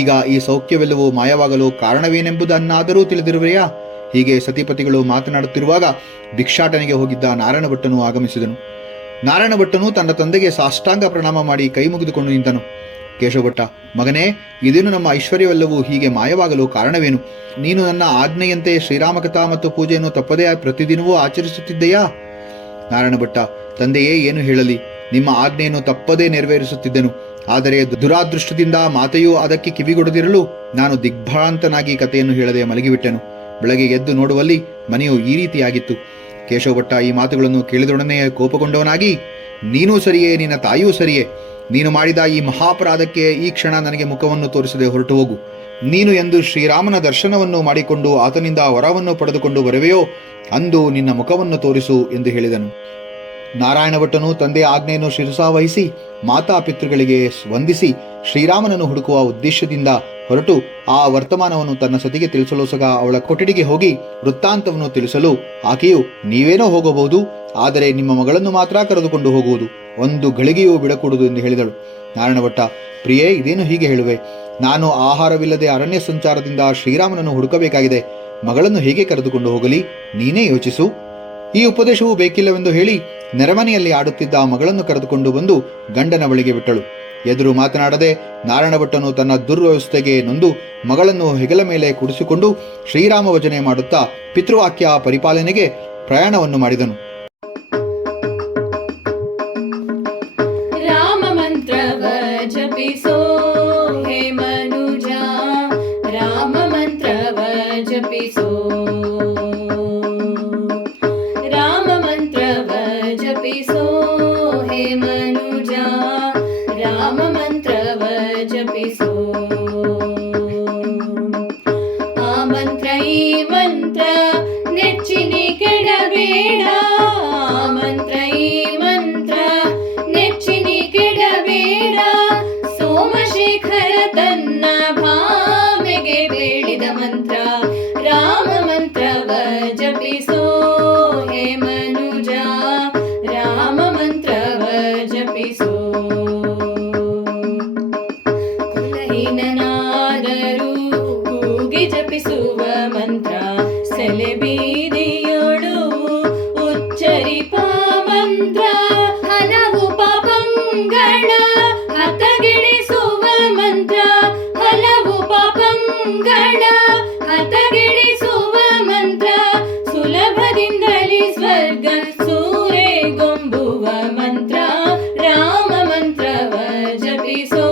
ಈಗ ಈ ಸೌಖ್ಯವೆಲ್ಲವೂ ಮಾಯವಾಗಲು ಕಾರಣವೇನೆಂಬುದನ್ನಾದರೂ ತಿಳಿದಿರುವೆಯಾ? ಹೀಗೆ ಸತಿಪತಿಗಳು ಮಾತನಾಡುತ್ತಿರುವಾಗ ಭಿಕ್ಷಾಟನೆಗೆ ಹೋಗಿದ್ದ ನಾರಾಯಣ ಭಟ್ಟನು ಆಗಮಿಸಿದನು. ನಾರಾಯಣ ಭಟ್ಟನು ತನ್ನ ತಂದೆಗೆ ಸಾಷ್ಟಾಂಗ ಪ್ರಣಾಮ ಮಾಡಿ ಕೈ ಮುಗಿದುಕೊಂಡು ನಿಂತನು. ಕೇಶವಭಟ್ಟ, ಮಗನೇ, ಇದೇನು ನಮ್ಮ ಐಶ್ವರ್ಯವೆಲ್ಲವೂ ಹೀಗೆ ಮಾಯವಾಗಲು ಕಾರಣವೇನು? ನೀನು ನನ್ನ ಆಜ್ಞೆಯಂತೆ ಶ್ರೀರಾಮಕಥಾ ಮತ್ತು ಪೂಜೆಯನ್ನು ತಪ್ಪದೇ ಪ್ರತಿದಿನವೂ ಆಚರಿಸುತ್ತಿದ್ದೆಯಾ? ನಾರಾಯಣ ಭಟ್ಟ, ತಂದೆಯೇ, ಏನು ಹೇಳಲಿ, ನಿಮ್ಮ ಆಜ್ಞೆಯನ್ನು ತಪ್ಪದೇ ನೆರವೇರಿಸುತ್ತಿದ್ದೆನು. ಆದರೆ ದುರಾದೃಷ್ಟದಿಂದ ಮಾತೆಯೂ ಅದಕ್ಕೆ ಕಿವಿಗೊಡದಿರಲು ನಾನು ದಿಗ್ಭ್ರಾಂತನಾಗಿ ಕಥೆಯನ್ನು ಹೇಳದೆ ಮಲಗಿಬಿಟ್ಟೆನು. ಬೆಳಗ್ಗೆ ಎದ್ದು ನೋಡುವಲ್ಲಿ ಮನೆಯು ಈ ರೀತಿಯಾಗಿತ್ತು. ಕೇಶವಭಟ್ಟ ಈ ಮಾತುಗಳನ್ನು ಕೇಳಿದೊಡನೆ ಕೋಪಗೊಂಡವನಾಗಿ, ನೀನೂ ಸರಿಯೇ, ನಿನ್ನ ತಾಯಿಯೂ ಸರಿಯೇ. ನೀನು ಮಾಡಿದ ಈ ಮಹಾಪರಾಧಕ್ಕೆ ಈ ಕ್ಷಣ ನನಗೆ ಮುಖವನ್ನು ತೋರಿಸದೆ ಹೊರಟು ಹೋಗು. ನೀನು ಎಂದು ಶ್ರೀರಾಮನ ದರ್ಶನವನ್ನು ಮಾಡಿಕೊಂಡು ಆತನಿಂದ ವರವನ್ನು ಪಡೆದುಕೊಂಡು ಬರುವೆಯೋ ಅಂದು ನಿನ್ನ ಮುಖವನ್ನು ತೋರಿಸು ಎಂದು ಹೇಳಿದನು. ನಾರಾಯಣ ಭಟ್ಟನು ತಂದೆಯ ಆಜ್ಞೆಯನ್ನು ಶಿರಸಾವಹಿಸಿ ಮಾತಾ ಪಿತೃಗಳಿಗೆ ವಂದಿಸಿ ಶ್ರೀರಾಮನನ್ನು ಹುಡುಕುವ ಉದ್ದೇಶದಿಂದ ಹೊರಟು ಆ ವರ್ತಮಾನವನ್ನು ತನ್ನ ಸತಿಗೆ ತಿಳಿಸಲು ಸಹ ಅವಳ ಕೊಠಡಿಗೆ ಹೋಗಿ ವೃತ್ತಾಂತವನ್ನು ತಿಳಿಸಲು ಆಕೆಯು, ನೀವೇನೋ ಹೋಗಬಹುದು, ಆದರೆ ನಿಮ್ಮ ಮಗಳನ್ನು ಮಾತ್ರ ಕರೆದುಕೊಂಡು ಹೋಗುವುದು, ಒಂದು ಗಳಿಗೆಯೂ ಬಿಡಕೂಡದು ಎಂದು ಹೇಳಿದಳು. ನಾರಾಯಣ ಭಟ್ಟ, ಪ್ರಿಯೇ, ಇದೇನು ಹೀಗೆ ಹೇಳುವೆ? ನಾನು ಆಹಾರವಿಲ್ಲದೆ ಅರಣ್ಯ ಸಂಚಾರದಿಂದ ಶ್ರೀರಾಮನನ್ನು ಹುಡುಕಬೇಕಾಗಿದೆ. ಮಗಳನ್ನು ಹೇಗೆ ಕರೆದುಕೊಂಡು ಹೋಗಲಿ? ನೀನೇ ಯೋಚಿಸು. ಈ ಉಪದೇಶವು ಬೇಕಿಲ್ಲವೆಂದು ಹೇಳಿ ನೆರೆಮನೆಯಲ್ಲಿ ಆಡುತ್ತಿದ್ದ ಮಗಳನ್ನು ಕರೆದುಕೊಂಡು ಬಂದು ಗಂಡನ ಬಳಿಗೆ ಬಿಟ್ಟಳು. ಎದುರು ಮಾತನಾಡದೆ ನಾರಾಯಣ ಭಟ್ಟನು ತನ್ನ ದುರ್ವ್ಯವಸ್ಥೆಗೆ ನೊಂದು ಮಗಳನ್ನು ಹೆಗಲ ಮೇಲೆ ಕುಡಿಸಿಕೊಂಡು ಶ್ರೀರಾಮ ಭಜನೆ ಮಾಡುತ್ತಾ ಪಿತೃವಾಕ್ಯ ಪರಿಪಾಲನೆಗೆ ಪ್ರಯಾಣವನ್ನು ಮಾಡಿದನು. ರಾಮ ಮಂತ್ರವ ಜಪಿಸೋ ಹೇ ಮನುಜ, ರಾಮ ಮಂತ್ರವ ಜಪಿಸೋ, ರಾಮ ಮಂತ್ರವ ಜಪಿಸೋ ಹೇ ಮನುಜ, ರಾಮ ಮಂತ್ರವ ಜಪಿಸೋ. ಆ ಮಂತ್ರ ಈ ಮಂತ್ರ ನೆಚ್ಚಿನಿ ಕೆಡಬೇಡ, ಆ ಮಂತ್ರ ಈ ಮಂತ್ರ ನೆಚ್ಚಿನಿ ಕೆಡಬೇಡ, ಸೋಮಶೇಖರ ತನ್ನ ಭಾಮೆಗೆ ಬೇಡಿದ ಮಂತ್ರ, ರಾಮ ಮಂತ್ರವ ಜಪಿಸೋ ಹೇ ಮನುಜ, ರಾಮ ಮಂತ್ರವ ಜಪಿಸೋ. ಕುಲಹೀನನಾದರೂ ಕೂಗಿ ಜಪಿಸುವ ಮಂತ್ರ, ಸೆಲೆಬೀದಿಯೋಳು ಉಚ್ಚರಿಪ ಮಂತ್ರ, ಹಲವು ಪಾಪಂಗಳ ಹತಗೆಡಿಸುವ ಮಂತ್ರ, ಹಲವು ಪಾಪಂಗಳ ಹತಗೆಡಿಸುವ ಮಂತ್ರ, ಸುಲಭದಿಂದಲೇ ಸ್ವರ್ಗ ಸೂರೆಗೊಂಬುವ ಮಂತ್ರ, ರಾಮ ಮಂತ್ರವ ಜಪಿಸೋ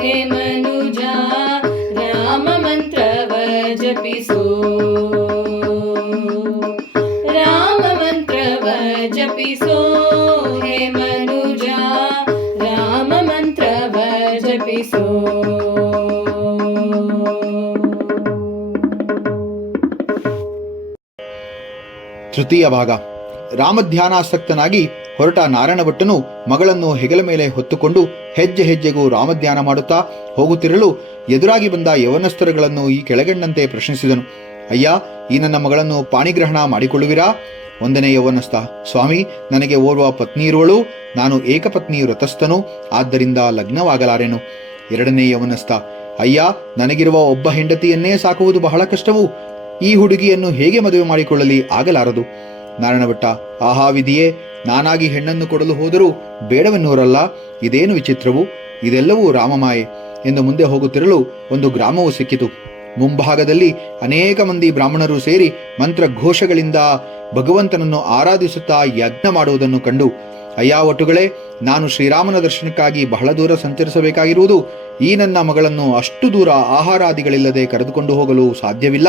ಹೇ ಮನುಜ, ರಾಮ ಮಂತ್ರವ ಜಪಿಸೋ, ರಾಮ ಮಂತ್ರವ ಜಪಿಸೋ ಹೇ ಮನುಜ, ರಾಮ ಮಂತ್ರವ ಜಪಿಸೋ. ತೃತೀಯ ಭಾಗ. ರಾಮಧ್ಯಾನಾಸಕ್ತನಾಗಿ ಹೊರಟ ನಾರಾಯಣ ಭಟ್ಟನು ಮಗಳನ್ನು ಹೆಗಲ ಮೇಲೆ ಹೊತ್ತುಕೊಂಡು ಹೆಜ್ಜೆ ಹೆಜ್ಜೆಗೂ ರಾಮಧ್ಯಾನ ಮಾಡುತ್ತಾ ಹೋಗುತ್ತಿರಲು ಎದುರಾಗಿ ಬಂದ ಯವನಸ್ಥರುಗಳನ್ನು ಈ ಕೆಳಗಂಡಂತೆ ಪ್ರಶ್ನಿಸಿದನು. ಅಯ್ಯ, ಈ ನನ್ನ ಮಗಳನ್ನು ಪಾಣಿಗ್ರಹಣ ಮಾಡಿಕೊಳ್ಳುವಿರಾ? ಒಂದನೇ ಯವನಸ್ಥ, ಸ್ವಾಮಿ, ನನಗೆ ಓರ್ವ ಪತ್ನಿ ಇರುವಳು, ನಾನು ಏಕಪತ್ನಿ ವ್ರತಸ್ಥನು, ಆದ್ದರಿಂದ ಲಗ್ನವಾಗಲಾರೆನು. ಎರಡನೇ ಯವನಸ್ಥ, ಅಯ್ಯ, ನನಗಿರುವ ಒಬ್ಬ ಹೆಂಡತಿಯನ್ನೇ ಸಾಕುವುದು ಬಹಳ ಕಷ್ಟವು, ಈ ಹುಡುಗಿಯನ್ನು ಹೇಗೆ ಮದುವೆ ಮಾಡಿಕೊಳ್ಳಲಿ, ಆಗಲಾರದು. ನಾರಾಯಣ ಭಟ್ಟ, ಆಹಾ ವಿಧಿಯೇ, ನಾನಾಗಿ ಹೆಣ್ಣನ್ನು ಕೊಡಲು ಹೋದರೂ ಬೇಡವೆನ್ನುವರಲ್ಲ, ಇದೇನು ವಿಚಿತ್ರವು, ಇದೆಲ್ಲವೂ ರಾಮಮಾಯೆ ಎಂದು ಮುಂದೆ ಹೋಗುತ್ತಿರಲು ಒಂದು ಗ್ರಾಮವು ಸಿಕ್ಕಿತು. ಮುಂಭಾಗದಲ್ಲಿ ಅನೇಕ ಮಂದಿ ಬ್ರಾಹ್ಮಣರು ಸೇರಿ ಮಂತ್ರ ಘೋಷಗಳಿಂದ ಭಗವಂತನನ್ನು ಆರಾಧಿಸುತ್ತಾ ಯಜ್ಞ ಮಾಡುವುದನ್ನು ಕಂಡು, ಅಯ್ಯ ಒಟ್ಟುಗಳೇ, ನಾನು ಶ್ರೀರಾಮನ ದರ್ಶನಕ್ಕಾಗಿ ಬಹಳ ದೂರ ಸಂಚರಿಸಬೇಕಾಗಿರುವುದು, ಈ ನನ್ನ ಮಗಳನ್ನು ಅಷ್ಟು ದೂರ ಆಹಾರಾದಿಗಳಿಲ್ಲದೆ ಕರೆದುಕೊಂಡು ಹೋಗಲು ಸಾಧ್ಯವಿಲ್ಲ.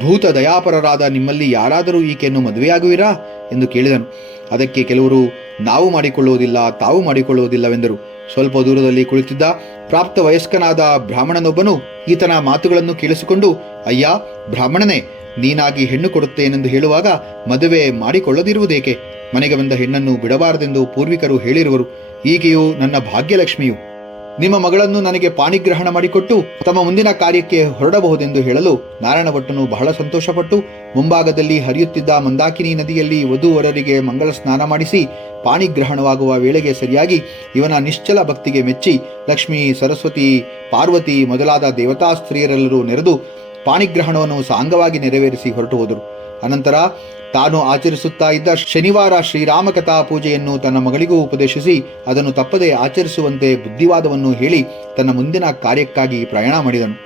ಭೂತ ದಯಾಪರರಾದ ನಿಮ್ಮಲ್ಲಿ ಯಾರಾದರೂ ಈಕೆಯನ್ನು ಮದುವೆಯಾಗುವಿರಾ ಎಂದು ಕೇಳಿದನು. ಅದಕ್ಕೆ ಕೆಲವರು ನಾವು ಮಾಡಿಕೊಳ್ಳುವುದಿಲ್ಲ, ತಾವು ಮಾಡಿಕೊಳ್ಳುವುದಿಲ್ಲವೆಂದರು. ಸ್ವಲ್ಪ ದೂರದಲ್ಲಿ ಕುಳಿತಿದ್ದ ಪ್ರಾಪ್ತ ವಯಸ್ಕನಾದ ಬ್ರಾಹ್ಮಣನೊಬ್ಬನು ಈತನ ಮಾತುಗಳನ್ನು ಕೇಳಿಸಿಕೊಂಡು, ಅಯ್ಯ ಬ್ರಾಹ್ಮಣನೇ, ನೀನಾಗಿ ಹೆಣ್ಣು ಕೊಡುತ್ತೇನೆಂದು ಹೇಳುವಾಗ ಮದುವೆ ಮಾಡಿಕೊಳ್ಳದಿರುವುದೇಕೆ? ಮನೆಗೆ ಬಂದ ಹೆಣ್ಣನ್ನು ಬಿಡಬಾರದೆಂದು ಪೂರ್ವಿಕರು ಹೇಳಿರುವರು. ಈಕೆಯು ನನ್ನ ಭಾಗ್ಯಲಕ್ಷ್ಮಿಯು. ನಿಮ್ಮ ಮಗಳನ್ನು ನನಗೆ ಪಾಣಿಗ್ರಹಣ ಮಾಡಿಕೊಟ್ಟು ತಮ್ಮ ಮುಂದಿನ ಕಾರ್ಯಕ್ಕೆ ಹೊರಡಬಹುದೆಂದು ಹೇಳಲು ನಾರಾಯಣ ಭಟ್ಟನು ಬಹಳ ಸಂತೋಷಪಟ್ಟು ಮುಂಭಾಗದಲ್ಲಿ ಹರಿಯುತ್ತಿದ್ದ ಮಂದಾಕಿನಿ ನದಿಯಲ್ಲಿ ವಧೂವರರಿಗೆ ಮಂಗಳ ಸ್ನಾನ ಮಾಡಿಸಿ ಪಾಣಿಗ್ರಹಣವಾಗುವ ವೇಳೆಗೆ ಸರಿಯಾಗಿ ಇವನ ನಿಶ್ಚಲ ಭಕ್ತಿಗೆ ಮೆಚ್ಚಿ ಲಕ್ಷ್ಮೀ, ಸರಸ್ವತಿ, ಪಾರ್ವತಿ ಮೊದಲಾದ ದೇವತಾ ಸ್ತ್ರೀಯರೆಲ್ಲರೂ ನೆರೆದು ಪಾಣಿಗ್ರಹಣವನ್ನು ಸಾಂಗವಾಗಿ ನೆರವೇರಿಸಿ ಹೊರಟು ಹೋದರು. ಅನಂತರ ತಾನು ಆಚರಿಸುತ್ತಾ ಇದ್ದ ಶನಿವಾರ ಶ್ರೀರಾಮ ಕಥಾ ಪೂಜೆಯನ್ನು ತನ್ನ ಮಗಳಿಗೂ ಉಪದೇಶಿಸಿ ಅದನ್ನು ತಪ್ಪದೆ ಆಚರಿಸುವಂತೆ ಬುದ್ಧಿವಾದವನ್ನು ಹೇಳಿ ತನ್ನ ಮುಂದಿನ ಕಾರ್ಯಕ್ಕಾಗಿ ಪ್ರಯಾಣ ಮಾಡಿದನು.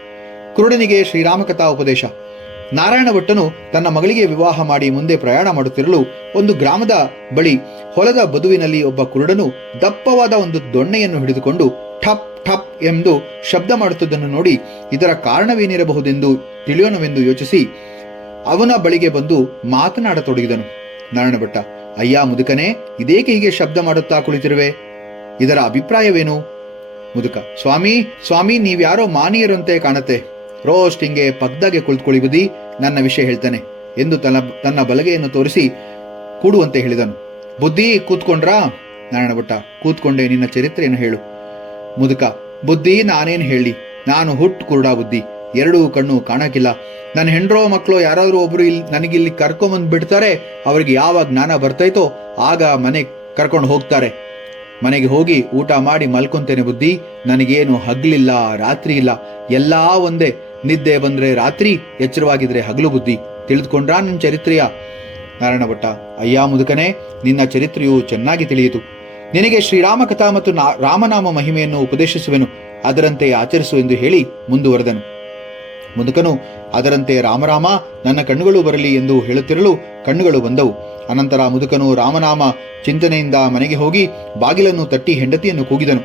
ಕುರುಡನಿಗೆ ಶ್ರೀರಾಮ ಕಥಾ ಉಪದೇಶ. ನಾರಾಯಣ ಭಟ್ಟನು ತನ್ನ ಮಗಳಿಗೆ ವಿವಾಹ ಮಾಡಿ ಮುಂದೆ ಪ್ರಯಾಣ ಮಾಡುತ್ತಿರಲು ಒಂದು ಗ್ರಾಮದ ಬಳಿ ಹೊಲದ ಬದುವಿನಲ್ಲಿ ಒಬ್ಬ ಕುರುಡನು ದಪ್ಪವಾದ ಒಂದು ದೊಣ್ಣೆಯನ್ನು ಹಿಡಿದುಕೊಂಡು ಠಪ್ ಠಪ್ ಎಂದು ಶಬ್ದ ಮಾಡುತ್ತಿದ್ದನ್ನು ನೋಡಿ ಇದರ ಕಾರಣವೇನಿರಬಹುದೆಂದು ತಿಳಿಯೋಣವೆಂದು ಯೋಚಿಸಿ ಅವನ ಬಳಿಗೆ ಬಂದು ಮಾತನಾಡತೊಡಗಿದನು. ನಾರಾಯಣ ಭಟ್ಟ, ಅಯ್ಯ ಮುದುಕನೇ, ಇದೇಕೆ ಹೀಗೆ ಶಬ್ದ ಮಾಡುತ್ತಾ ಕುಳಿತಿರುವೆ? ಇದರ ಅಭಿಪ್ರಾಯವೇನು? ಮುದುಕ, ಸ್ವಾಮಿ ನೀವ್ಯಾರೋ ಮಾನಿಯರಂತೆ ಕಾಣುತ್ತೆ. ರೋಸ್ಟ್ ಹಿಂಗೆ ಪಕ್ಕದಾಗೆ ಕುಳಿತುಕೊಳ್ಳಿ ಬುದ್ಧಿ, ನನ್ನ ವಿಷಯ ಹೇಳ್ತಾನೆ ಎಂದು ತನ್ನ ಬಲಗೆಯನ್ನು ತೋರಿಸಿ ಕೂಡುವಂತೆ ಹೇಳಿದನು. ಬುದ್ಧಿ ಕೂತ್ಕೊಂಡ್ರಾ? ನಾರಾಯಣ ಭಟ್ಟ, ಕೂತ್ಕೊಂಡೆ, ನಿನ್ನ ಚರಿತ್ರೆಯನ್ನು ಹೇಳು. ಮುದುಕ, ಬುದ್ಧಿ ನಾನೇನು ಹೇಳಿ, ನಾನು ಹುಟ್ಟು ಕುರುಡ ಬುದ್ಧಿ, ಎರಡೂ ಕಣ್ಣು ಕಾಣಕ್ಕಿಲ್ಲ. ನನ್ನ ಹೆಂಡ್ರೋ ಮಕ್ಕಳು ಯಾರಾದರೂ ಒಬ್ರು ನನಗಿಲ್ಲಿ ಕರ್ಕೊಂಬಂದು ಬಿಡ್ತಾರೆ. ಅವ್ರಿಗೆ ಯಾವಾಗ ಜ್ಞಾನ ಬರ್ತೈತೋ ಆಗ ಮನೆಗೆ ಕರ್ಕೊಂಡು ಹೋಗ್ತಾರೆ. ಮನೆಗೆ ಹೋಗಿ ಊಟ ಮಾಡಿ ಮಲ್ಕೊಂತೇನೆ ಬುದ್ಧಿ. ನನಗೇನು ಹಗ್ಲಿಲ್ಲ, ರಾತ್ರಿ ಇಲ್ಲ, ಎಲ್ಲಾ ಒಂದೇ. ನಿದ್ದೆ ಬಂದ್ರೆ ರಾತ್ರಿ, ಎಚ್ಚರವಾಗಿದ್ರೆ ಹಗಲು ಬುದ್ಧಿ. ತಿಳಿದುಕೊಂಡ್ರಾ ನಿನ್ನ ಚರಿತ್ರೆಯ? ನಾರಾಯಣ ಭಟ್ಟ, ಅಯ್ಯ ಮುದುಕನೇ, ನಿನ್ನ ಚರಿತ್ರೆಯು ಚೆನ್ನಾಗಿ ತಿಳಿಯಿತು. ನಿನಗೆ ಶ್ರೀರಾಮ ಕಥಾ ಮತ್ತು ರಾಮನಾಮ ಮಹಿಮೆಯನ್ನು ಉಪದೇಶಿಸುವೆನು, ಅದರಂತೆ ಆಚರಿಸು ಎಂದು ಹೇಳಿ ಮುಂದುವರೆದನು. ಮುದುಕನು ಅದರಂತೆ ರಾಮರಾಮ ನನ್ನ ಕಣ್ಣುಗಳು ಬರಲಿ ಎಂದು ಹೇಳುತ್ತಿರಲು ಕಣ್ಣುಗಳು ಬಂದವು. ಅನಂತರ ಮುದುಕನು ರಾಮನಾಮ ಚಿಂತನೆಯಿಂದ ಮನೆಗೆ ಹೋಗಿ ಬಾಗಿಲನ್ನು ತಟ್ಟಿ ಹೆಂಡತಿಯನ್ನು ಕೂಗಿದನು.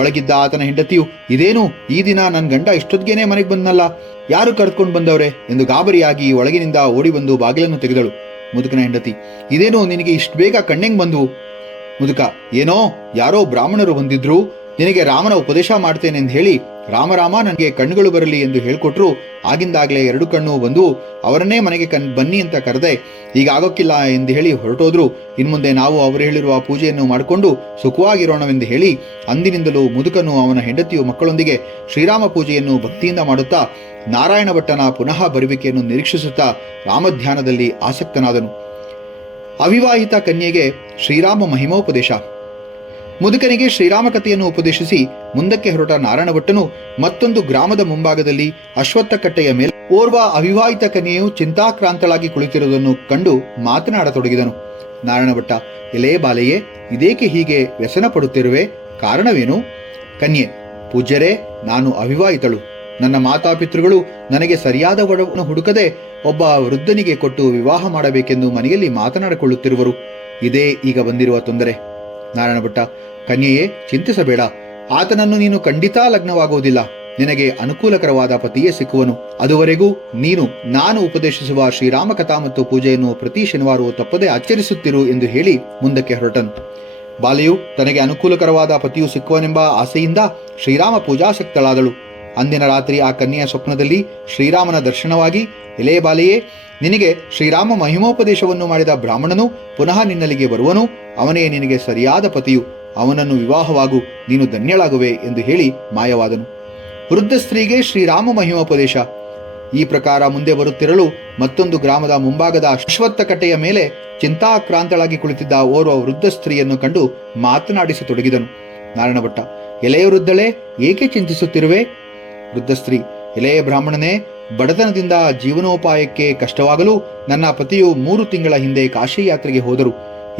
ಒಳಗಿದ್ದ ಆತನ ಹೆಂಡತಿಯು, ಇದೇನು ಈ ದಿನ ನನ್ನ ಗಂಡ ಇಷ್ಟೊತ್ತಿಗೇನೆ ಮನೆಗೆ ಬಂದನಲ್ಲ, ಯಾರು ಕರೆದುಕೊಂಡು ಬಂದವ್ರೆ ಎಂದು ಗಾಬರಿಯಾಗಿ ಒಳಗಿನಿಂದ ಓಡಿ ಬಂದು ಬಾಗಿಲನ್ನು ತೆಗೆದಳು. ಮುದುಕನ ಹೆಂಡತಿ, ಇದೇನು ನಿನಗೆ ಇಷ್ಟು ಬೇಗ ಕಣ್ಣೆಂಗ್ ಬಂದವು? ಮುದುಕ, ಏನೋ ಯಾರೋ ಬ್ರಾಹ್ಮಣರು ಬಂದಿದ್ರು, ನಿನಗೆ ರಾಮನ ಉಪದೇಶ ಮಾಡ್ತೇನೆಂದು ಹೇಳಿ ರಾಮರಾಮ ನನಗೆ ಕಣ್ಣುಗಳು ಬರಲಿ ಎಂದು ಹೇಳಿಕೊಟ್ರು. ಆಗಿಂದಾಗಲೇ ಎರಡು ಕಣ್ಣು ಬಂದು ಅವರನ್ನೇ ಮನೆಗೆ ಬನ್ನಿ ಅಂತ ಕರೆದೆ. ಈಗ ಆಗೋಕ್ಕಿಲ್ಲ ಎಂದು ಹೇಳಿ ಹೊರಟೋದ್ರು. ಇನ್ಮುಂದೆ ನಾವು ಅವರು ಹೇಳಿರುವ ಪೂಜೆಯನ್ನು ಮಾಡಿಕೊಂಡು ಸುಖವಾಗಿರೋಣವೆಂದು ಹೇಳಿ ಅಂದಿನಿಂದಲೂ ಮುದುಕನು ಅವನ ಹೆಂಡತಿಯು ಮಕ್ಕಳೊಂದಿಗೆ ಶ್ರೀರಾಮ ಪೂಜೆಯನ್ನು ಭಕ್ತಿಯಿಂದ ಮಾಡುತ್ತಾ ನಾರಾಯಣ ಭಟ್ಟನ ಪುನಃ ಬರುವಿಕೆಯನ್ನು ನಿರೀಕ್ಷಿಸುತ್ತಾ ರಾಮಧ್ಯಾನದಲ್ಲಿ ಆಸಕ್ತನಾದನು. ಅವಿವಾಹಿತ ಕನ್ಯೆಗೆ ಶ್ರೀರಾಮ ಮಹಿಮೋಪದೇಶ. ಮುದುಕನಿಗೆ ಶ್ರೀರಾಮ ಕಥೆಯನ್ನು ಉಪದೇಶಿಸಿ ಮುಂದಕ್ಕೆ ಹೊರಟ ನಾರಾಯಣ ಭಟ್ಟನು ಮತ್ತೊಂದು ಗ್ರಾಮದ ಮುಂಭಾಗದಲ್ಲಿ ಅಶ್ವತ್ಥ ಕಟ್ಟೆಯ ಮೇಲೆ ಓರ್ವ ಅವಿವಾಹಿತ ಕನ್ಯೆಯು ಚಿಂತಾಕ್ರಾಂತಳಾಗಿ ಕುಳಿತಿರುವುದನ್ನು ಕಂಡು ಮಾತನಾಡತೊಡಗಿದನು. ನಾರಾಯಣ ಭಟ್ಟ, ಎಲೇ ಬಾಲೆಯೇ, ಇದೇಕೆ ಹೀಗೆ ವ್ಯಸನ ಪಡುತ್ತಿರುವೆ? ಕಾರಣವೇನು? ಕನ್ಯೆ, ಪೂಜ್ಯರೇ, ನಾನು ಅವಿವಾಹಿತಳು. ನನ್ನ ಮಾತಾಪಿತೃಗಳು ನನಗೆ ಸರಿಯಾದ ಒಡವನ್ನು ಹುಡುಕದೆ ಒಬ್ಬ ವೃದ್ಧನಿಗೆ ಕೊಟ್ಟು ವಿವಾಹ ಮಾಡಬೇಕೆಂದು ಮನೆಯಲ್ಲಿ ಮಾತನಾಡಿಕೊಳ್ಳುತ್ತಿರುವರು. ಇದೇ ಈಗ ಬಂದಿರುವ ತೊಂದರೆ. ನಾರಾಯಣ ಭಟ್ಟ, ಕನ್ಯೆಯೇ, ಚಿಂತಿಸಬೇಡ. ಆತನನ್ನು ನೀನು ಖಂಡಿತಾ ಲಗ್ನವಾಗುವುದಿಲ್ಲ. ನಿನಗೆ ಅನುಕೂಲಕರವಾದ ಪತಿಯೇ ಸಿಕ್ಕುವನು. ಅದುವರೆಗೂ ನೀನು ನಾನು ಉಪದೇಶಿಸುವ ಶ್ರೀರಾಮ ಕಥಾ ಮತ್ತು ಪೂಜೆಯನ್ನು ಪ್ರತಿ ಶನಿವಾರವೂ ತಪ್ಪದೆ ಆಚರಿಸುತ್ತಿರು ಎಂದು ಹೇಳಿ ಮುಂದಕ್ಕೆ ಹೊರಟನು. ಬಾಲೆಯು ತನಗೆ ಅನುಕೂಲಕರವಾದ ಪತಿಯು ಸಿಕ್ಕುವನೆಂಬ ಆಸೆಯಿಂದ ಶ್ರೀರಾಮ ಪೂಜಾಸಕ್ತಳಾದಳು. ಅಂದಿನ ರಾತ್ರಿ ಆ ಕನ್ಯೆಯ ಸ್ವಪ್ನದಲ್ಲಿ ಶ್ರೀರಾಮನ ದರ್ಶನವಾಗಿ, ಎಲೆ ಬಾಲೆಯೇ, ನಿನಗೆ ಶ್ರೀರಾಮ ಮಹಿಮೋಪದೇಶವನ್ನು ಮಾಡಿದ ಬ್ರಾಹ್ಮಣನು ಪುನಃ ನಿನ್ನಲ್ಲಿಗೆ ಬರುವನು. ಅವನೇ ನಿನಗೆ ಸರಿಯಾದ ಪತಿಯು. ಅವನನ್ನು ವಿವಾಹವಾಗು, ನೀನು ಧನ್ಯಳಾಗುವೆ ಎಂದು ಹೇಳಿ ಮಾಯವಾದನು. ವೃದ್ಧ ಸ್ತ್ರೀಗೆ ಶ್ರೀರಾಮ ಮಹಿಮೋಪದೇಶ. ಈ ಪ್ರಕಾರ ಮುಂದೆ ಬರುತ್ತಿರಲು ಮತ್ತೊಂದು ಗ್ರಾಮದ ಮುಂಭಾಗದ ಅಶ್ವತ್ಥ ಕಟ್ಟೆಯ ಮೇಲೆ ಚಿಂತಾಕ್ರಾಂತಳಾಗಿ ಕುಳಿತಿದ್ದ ಓರ್ವ ವೃದ್ಧ ಸ್ತ್ರೀಯನ್ನು ಕಂಡು ಮಾತನಾಡಿಸತೊಡಗಿದನು. ನಾರಾಯಣ ಭಟ್ಟ, ಎಲೆಯ ವೃದ್ಧಳೇ, ಏಕೆ ಚಿಂತಿಸುತ್ತಿರುವೆ? ವೃದ್ಧ ಸ್ತ್ರೀ, ಎಲೆಯ ಬ್ರಾಹ್ಮಣನೇ, ಬಡತನದಿಂದ ಜೀವನೋಪಾಯಕ್ಕೆ ಕಷ್ಟವಾಗಲು ನನ್ನ ಪತಿಯು 3 ತಿಂಗಳ ಹಿಂದೆ ಕಾಶಿ ಯಾತ್ರೆಗೆ ಹೋದರು.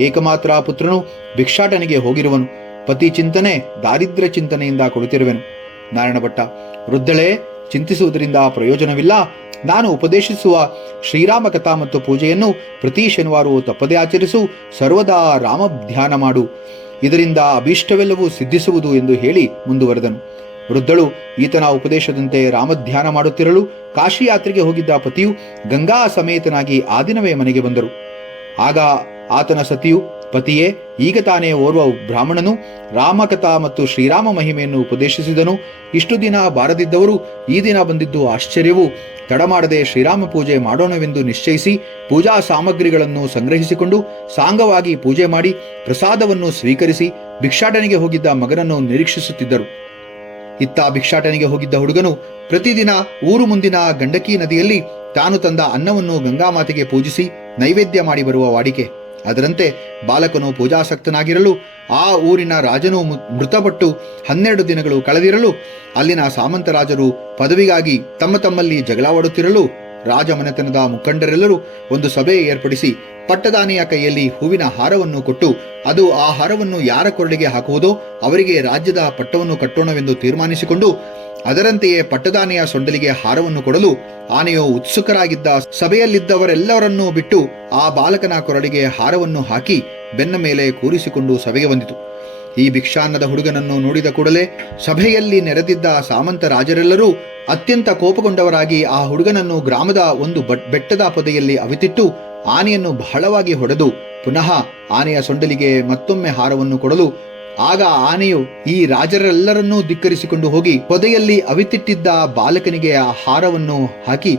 ಏಕಮಾತ್ರ ಪುತ್ರನು ಭಿಕ್ಷಾಟನೆಗೆ ಹೋಗಿರುವನು. ಪತಿ ಚಿಂತನೆ ದಾರಿದ್ರ್ಯ ಚಿಂತನೆಯಿಂದ ಕುಳಿತಿರುವೆನು. ನಾರಾಯಣ ಭಟ್ಟ, ವೃದ್ಧಳೇ, ಚಿಂತಿಸುವುದರಿಂದ ಪ್ರಯೋಜನವಿಲ್ಲ. ನಾನು ಉಪದೇಶಿಸುವ ಶ್ರೀರಾಮ ಕಥಾ ಮತ್ತು ಪೂಜೆಯನ್ನು ಪ್ರತಿ ಶನಿವಾರವೂ ತಪ್ಪದೇ ಆಚರಿಸು. ಸರ್ವದಾ ರಾಮ ಧ್ಯಾನ ಮಾಡು. ಇದರಿಂದ ಅಭೀಷ್ಟವೆಲ್ಲವೂ ಸಿದ್ಧಿಸುವುದು ಎಂದು ಹೇಳಿ ಮುಂದುವರೆದನು. ವೃದ್ಧಳು ಈತನ ಉಪದೇಶದಂತೆ ರಾಮಧ್ಯಾನ ಮಾಡುತ್ತಿರಲು ಕಾಶಿ ಯಾತ್ರೆಗೆ ಹೋಗಿದ್ದ ಪತಿಯು ಗಂಗಾ ಸಮೇತನಾಗಿ ಆ ದಿನವೇ ಮನೆಗೆ ಬಂದರು. ಆಗ ಆತನ ಸತಿಯು, ಪತಿಯೇ, ಈಗ ತಾನೇ ಓರ್ವ ಬ್ರಾಹ್ಮಣನು ರಾಮಕಥಾ ಮತ್ತು ಶ್ರೀರಾಮ ಮಹಿಮೆಯನ್ನು ಉಪದೇಶಿಸಿದನು. ಇಷ್ಟು ದಿನ ಬಾರದಿದ್ದವರು ಈ ದಿನ ಬಂದಿದ್ದು ಆಶ್ಚರ್ಯವು. ತಡ ಮಾಡದೆ ಶ್ರೀರಾಮ ಪೂಜೆ ಮಾಡೋಣವೆಂದು ನಿಶ್ಚಯಿಸಿ ಪೂಜಾ ಸಾಮಗ್ರಿಗಳನ್ನು ಸಂಗ್ರಹಿಸಿಕೊಂಡು ಸಾಂಗವಾಗಿ ಪೂಜೆ ಮಾಡಿ ಪ್ರಸಾದವನ್ನು ಸ್ವೀಕರಿಸಿ ಭಿಕ್ಷಾಟನೆಗೆ ಹೋಗಿದ್ದ ಮಗನನ್ನು ನಿರೀಕ್ಷಿಸುತ್ತಿದ್ದರು. ಇತ್ತ ಭಿಕ್ಷಾಟನೆಗೆ ಹೋಗಿದ್ದ ಹುಡುಗನು ಪ್ರತಿದಿನ ಊರು ಮುಂದಿನ ಗಂಡಕಿ ನದಿಯಲ್ಲಿ ತಾನು ತಂದ ಅನ್ನವನ್ನು ಗಂಗಾಮಾತೆಗೆ ಪೂಜಿಸಿ ನೈವೇದ್ಯ ಮಾಡಿ ಬರುವ ವಾಡಿಕೆ. ಅದರಂತೆ ಬಾಲಕನು ಪೂಜಾಸಕ್ತನಾಗಿರಲು ಆ ಊರಿನ ರಾಜನು ಮೃತಪಟ್ಟು 12 ದಿನಗಳು ಕಳೆದಿರಲು ಅಲ್ಲಿನ ಸಾಮಂತರಾಜರು ಪದವಿಗಾಗಿ ತಮ್ಮಲ್ಲಿ ಜಗಳವಾಡುತ್ತಿರಲು ರಾಜಮನೆತನದ ಮುಖಂಡರೆಲ್ಲರೂ ಒಂದು ಸಭೆ ಏರ್ಪಡಿಸಿ ಪಟ್ಟದಾನೆಯ ಕೈಯಲ್ಲಿ ಹೂವಿನ ಹಾರವನ್ನು ಕೊಟ್ಟು ಅದು ಆ ಹಾರವನ್ನು ಯಾರ ಕೊರಳಿಗೆ ಹಾಕುವುದೋ ಅವರಿಗೆ ರಾಜ್ಯದ ಪಟ್ಟವನ್ನು ಕಟ್ಟೋಣವೆಂದು ತೀರ್ಮಾನಿಸಿಕೊಂಡು ಅದರಂತೆಯೇ ಪಟ್ಟದಾನೆಯ ಸೊಂಡಲಿಗೆ ಹಾರವನ್ನು ಕೊಡಲು ಆನೆಯು ಉತ್ಸುಕರಾಗಿದ್ದ ಸಭೆಯಲ್ಲಿದ್ದವರೆಲ್ಲವರನ್ನೂ ಬಿಟ್ಟು ಆ ಬಾಲಕನ ಕೊರಳಿಗೆ ಹಾರವನ್ನು ಹಾಕಿ ಬೆನ್ನ ಮೇಲೆ ಕೂರಿಸಿಕೊಂಡು ಸಭೆಗೆ ಬಂದಿತು. ಈ ಭಿಕ್ಷಾನ್ನದ ಹುಡುಗನನ್ನು ನೋಡಿದ ಕೂಡಲೇ ಸಭೆಯಲ್ಲಿ ನೆರೆದಿದ್ದ ಸಾಮಂತ ರಾಜರೆಲ್ಲರೂ ಅತ್ಯಂತ ಕೋಪಗೊಂಡವರಾಗಿ ಆ ಹುಡುಗನನ್ನು ಗ್ರಾಮದ ಒಂದು ಬೆಟ್ಟದ ಪೊದೆಯಲ್ಲಿ ಅವಿತಿಟ್ಟು ಆನೆಯನ್ನು ಬಹಳವಾಗಿ ಹೊಡೆದು ಪುನಃ ಆನೆಯ ಸೊಂಡಲಿಗೆ ಮತ್ತೊಮ್ಮೆ ಹಾರವನ್ನು ಕೊಡಲು ಆಗ ಆನೆಯು ಈ ರಾಜರೆಲ್ಲರನ್ನೂ ಧಿಕ್ಕರಿಸಿಕೊಂಡು ಹೋಗಿ ಪೊದೆಯಲ್ಲಿ ಅವಿತಿಟ್ಟಿದ್ದ ಬಾಲಕನಿಗೆ ಆ ಹಾರವನ್ನು ಹಾಕಿ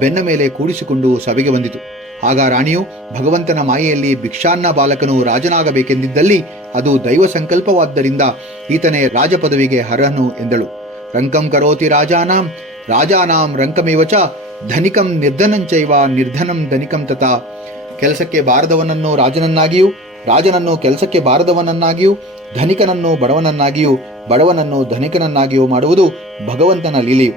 ಬೆನ್ನ ಮೇಲೆ ಕೂಡಿಸಿಕೊಂಡು ಸಭೆಗೆ ಬಂದಿತು. ಆಗ ರಾಣಿಯು ಭಗವಂತನ ಮಾಯೆಯಲ್ಲಿ ಭಿಕ್ಷಾನ್ನ ಬಾಲಕನು ರಾಜನಾಗಬೇಕೆಂದಿದ್ದಲ್ಲಿ ಅದು ದೈವ ಸಂಕಲ್ಪವಾದ್ದರಿಂದ ಈತನೇ ರಾಜ ಪದವಿಗೆ ಅರ್ಹನು ಎಂದಳು. ರಂಕಂ ಕರೋತಿ ರಾಜಾನಾಂ ರಂಕಮೇವಚ ಧನಿಕಂ ನಿರ್ಧನಂಚೈವ ನಿರ್ಧನಂ ಧನಿಕಂ ತಥಾ. ಕೆಲಸಕ್ಕೆ ಬಾರದವನನ್ನು ರಾಜನನ್ನಾಗಿಯೂ ರಾಜನನ್ನು ಕೆಲಸಕ್ಕೆ ಬಾರದವನನ್ನಾಗಿಯೂ ಧನಿಕನನ್ನು ಬಡವನನ್ನಾಗಿಯೂ ಬಡವನನ್ನು ಧನಿಕನನ್ನಾಗಿಯೂ ಮಾಡುವುದು ಭಗವಂತನ ಲೀಲೆಯು.